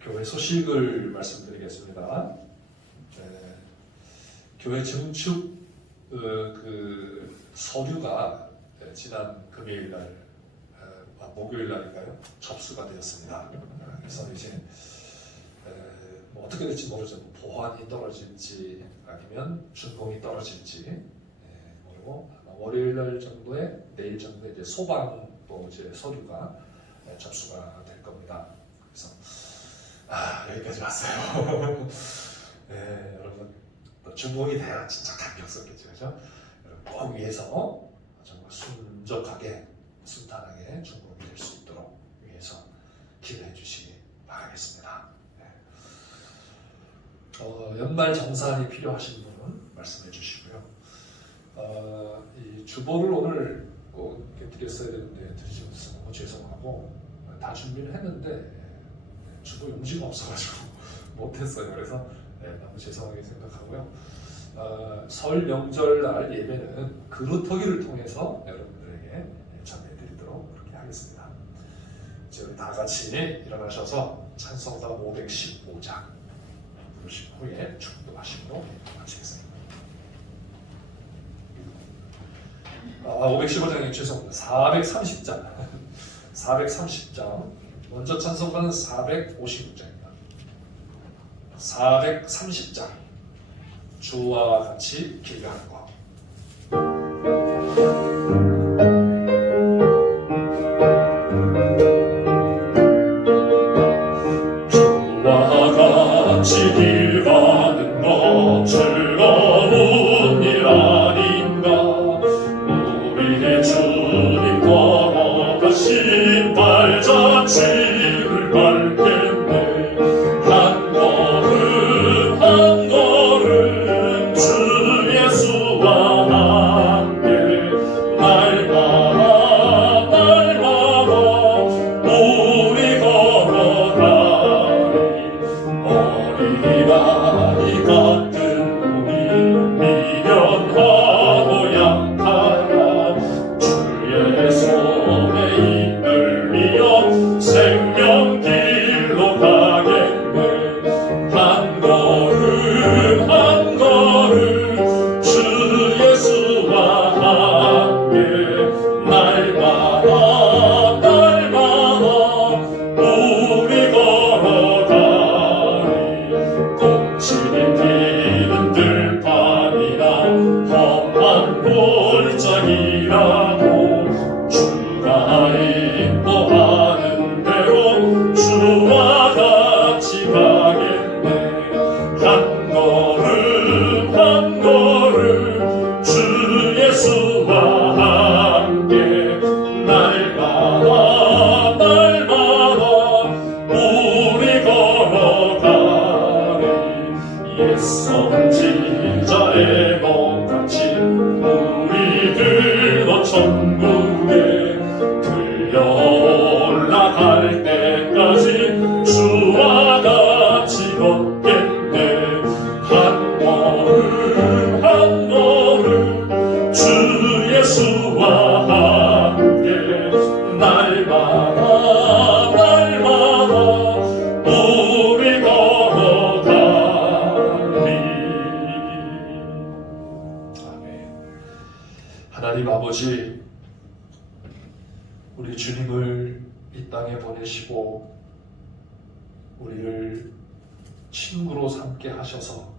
교회 소식을 말씀드리겠습니다. 교회 증축 서류가 지난 금요일날, 목요일날인가요? 접수가 되었습니다. 그래서 이제 뭐 어떻게 될지 모르죠. 보완이 떨어질지 아니면 준공이 떨어질지 모르고 아마 월요일날 정도에 내일 정도에 이제 소방도 이제 서류가 접수가 될 겁니다. 그래서 여기까지 왔어요. 네, 여러분 또 준공이 돼야 진짜 감격스럽겠죠, 그렇죠? 여러분 꼭 위해서 정말 순적하게 순탄하게 준공이 될 수 있도록 위해서 기도해 주시기 바라겠습니다. 네. 연말 정산이 필요하신 분은 말씀해 주시고요. 이 주보를 오늘 꼭 드렸어야 되는데 드리지 못해서 너무 죄송하고 다 준비를 했는데 주보 용지가 없어가지고 못했어요. 그래서 너무 죄송하게 생각하고요. 설 명절날 예배는 그루터기를 통해서 여러분들에게 전해드리도록 그렇게 하겠습니다. 이제 우리 다 같이 일어나셔서 찬송가 515장 부르신 후에 축도하시고 마치겠습니다. 515장이 죄송합니다. 430장 430장 먼저 찬송가는 456장입니다. 430장 주와 같이 길 가는 것. 주와 같이 길 가는 것 즐거운 일 아닌가. 우리의 주님 걸어가신 발자취를 밟겠네. 한 걸음 한 걸음 주 예수와 함께 날마다 우리 걸어가리. 어린아이 같은 우리 미련하고야 선지자의 몸같이 우리들도 천국에 들려 올라갈 때까지 주와 같이 걷겠네. 한 걸음 한 걸음 주 예수와 함께 날마다 우리 걸어가리. 아멘. 하나님 아버지, 우리 주님을 이 땅에 보내시고 우리를 친구로 삼게 하셔서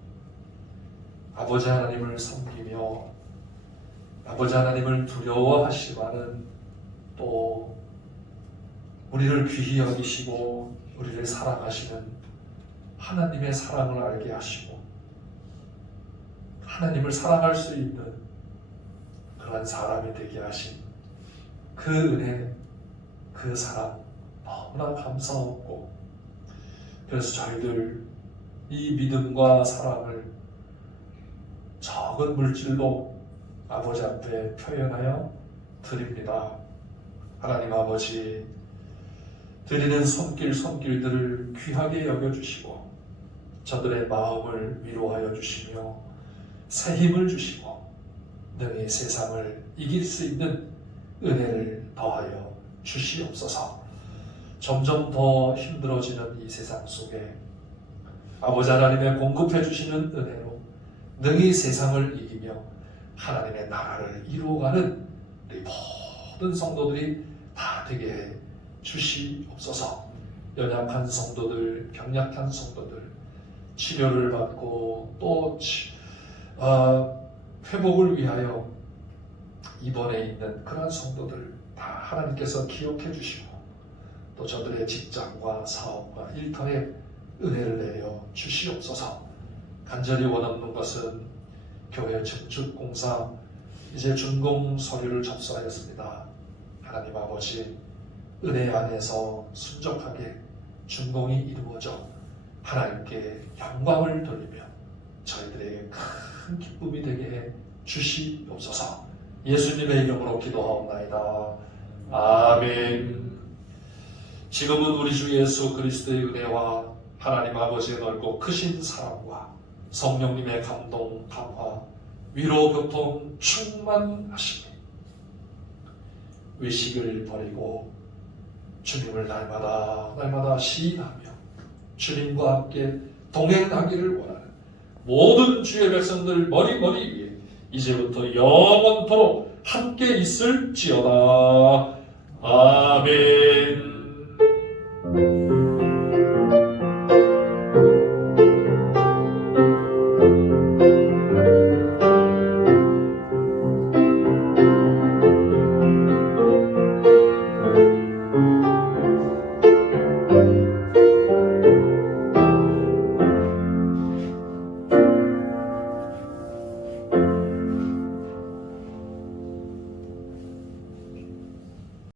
아버지 하나님을 섬기며 아버지 하나님을 두려워하시지만은 또 우리를 귀히 여기시고 우리를 사랑하시는 하나님의 사랑을 알게 하시고 하나님을 사랑할 수 있는 그런 사람이 되게 하신 그 은혜, 그 사랑 너무나 감사하고, 그래서 저희들 이 믿음과 사랑을 적은 물질로 아버지 앞에 표현하여 드립니다. 하나님 아버지, 드리는 손길들을 귀하게 여겨주시고 저들의 마음을 위로하여 주시며 새 힘을 주시고 능히 세상을 이길 수 있는 은혜를 더하여 주시옵소서. 점점 더 힘들어지는 이 세상 속에 아버지 하나님의 공급해 주시는 은혜로 능히 세상을 이기며 하나님의 나라를 이루어가는 우리 모든 성도들이 다 되게 해 주시옵소서. 연약한 성도들, 병약한 성도들, 치료를 받고 또 회복을 위하여 입원해 있는 그런 성도들 다 하나님께서 기억해 주시고 또 저들의 직장과 사업과 일터에 은혜를 내려 주시옵소서. 간절히 원하는 것은 교회 증축공사 이제 준공 서류를 접수하였습니다. 하나님 아버지, 은혜 안에서 순적하게 준공이 이루어져 하나님께 영광을 돌리며 저희들에게 큰 기쁨이 되게 해 주시옵소서. 예수님의 이름으로 기도하옵나이다. 아멘. 지금은 우리 주 예수 그리스도의 은혜와 하나님 아버지의 넓고 크신 사랑과 성령님의 감동, 감화, 위로, 교통, 충만하시니 외식을 버리고 주님을 날마다 시인하며 주님과 함께 동행하기를 원하는 모든 주의 백성들 머리 위에 이제부터 영원토록 함께 있을지어다. 아멘.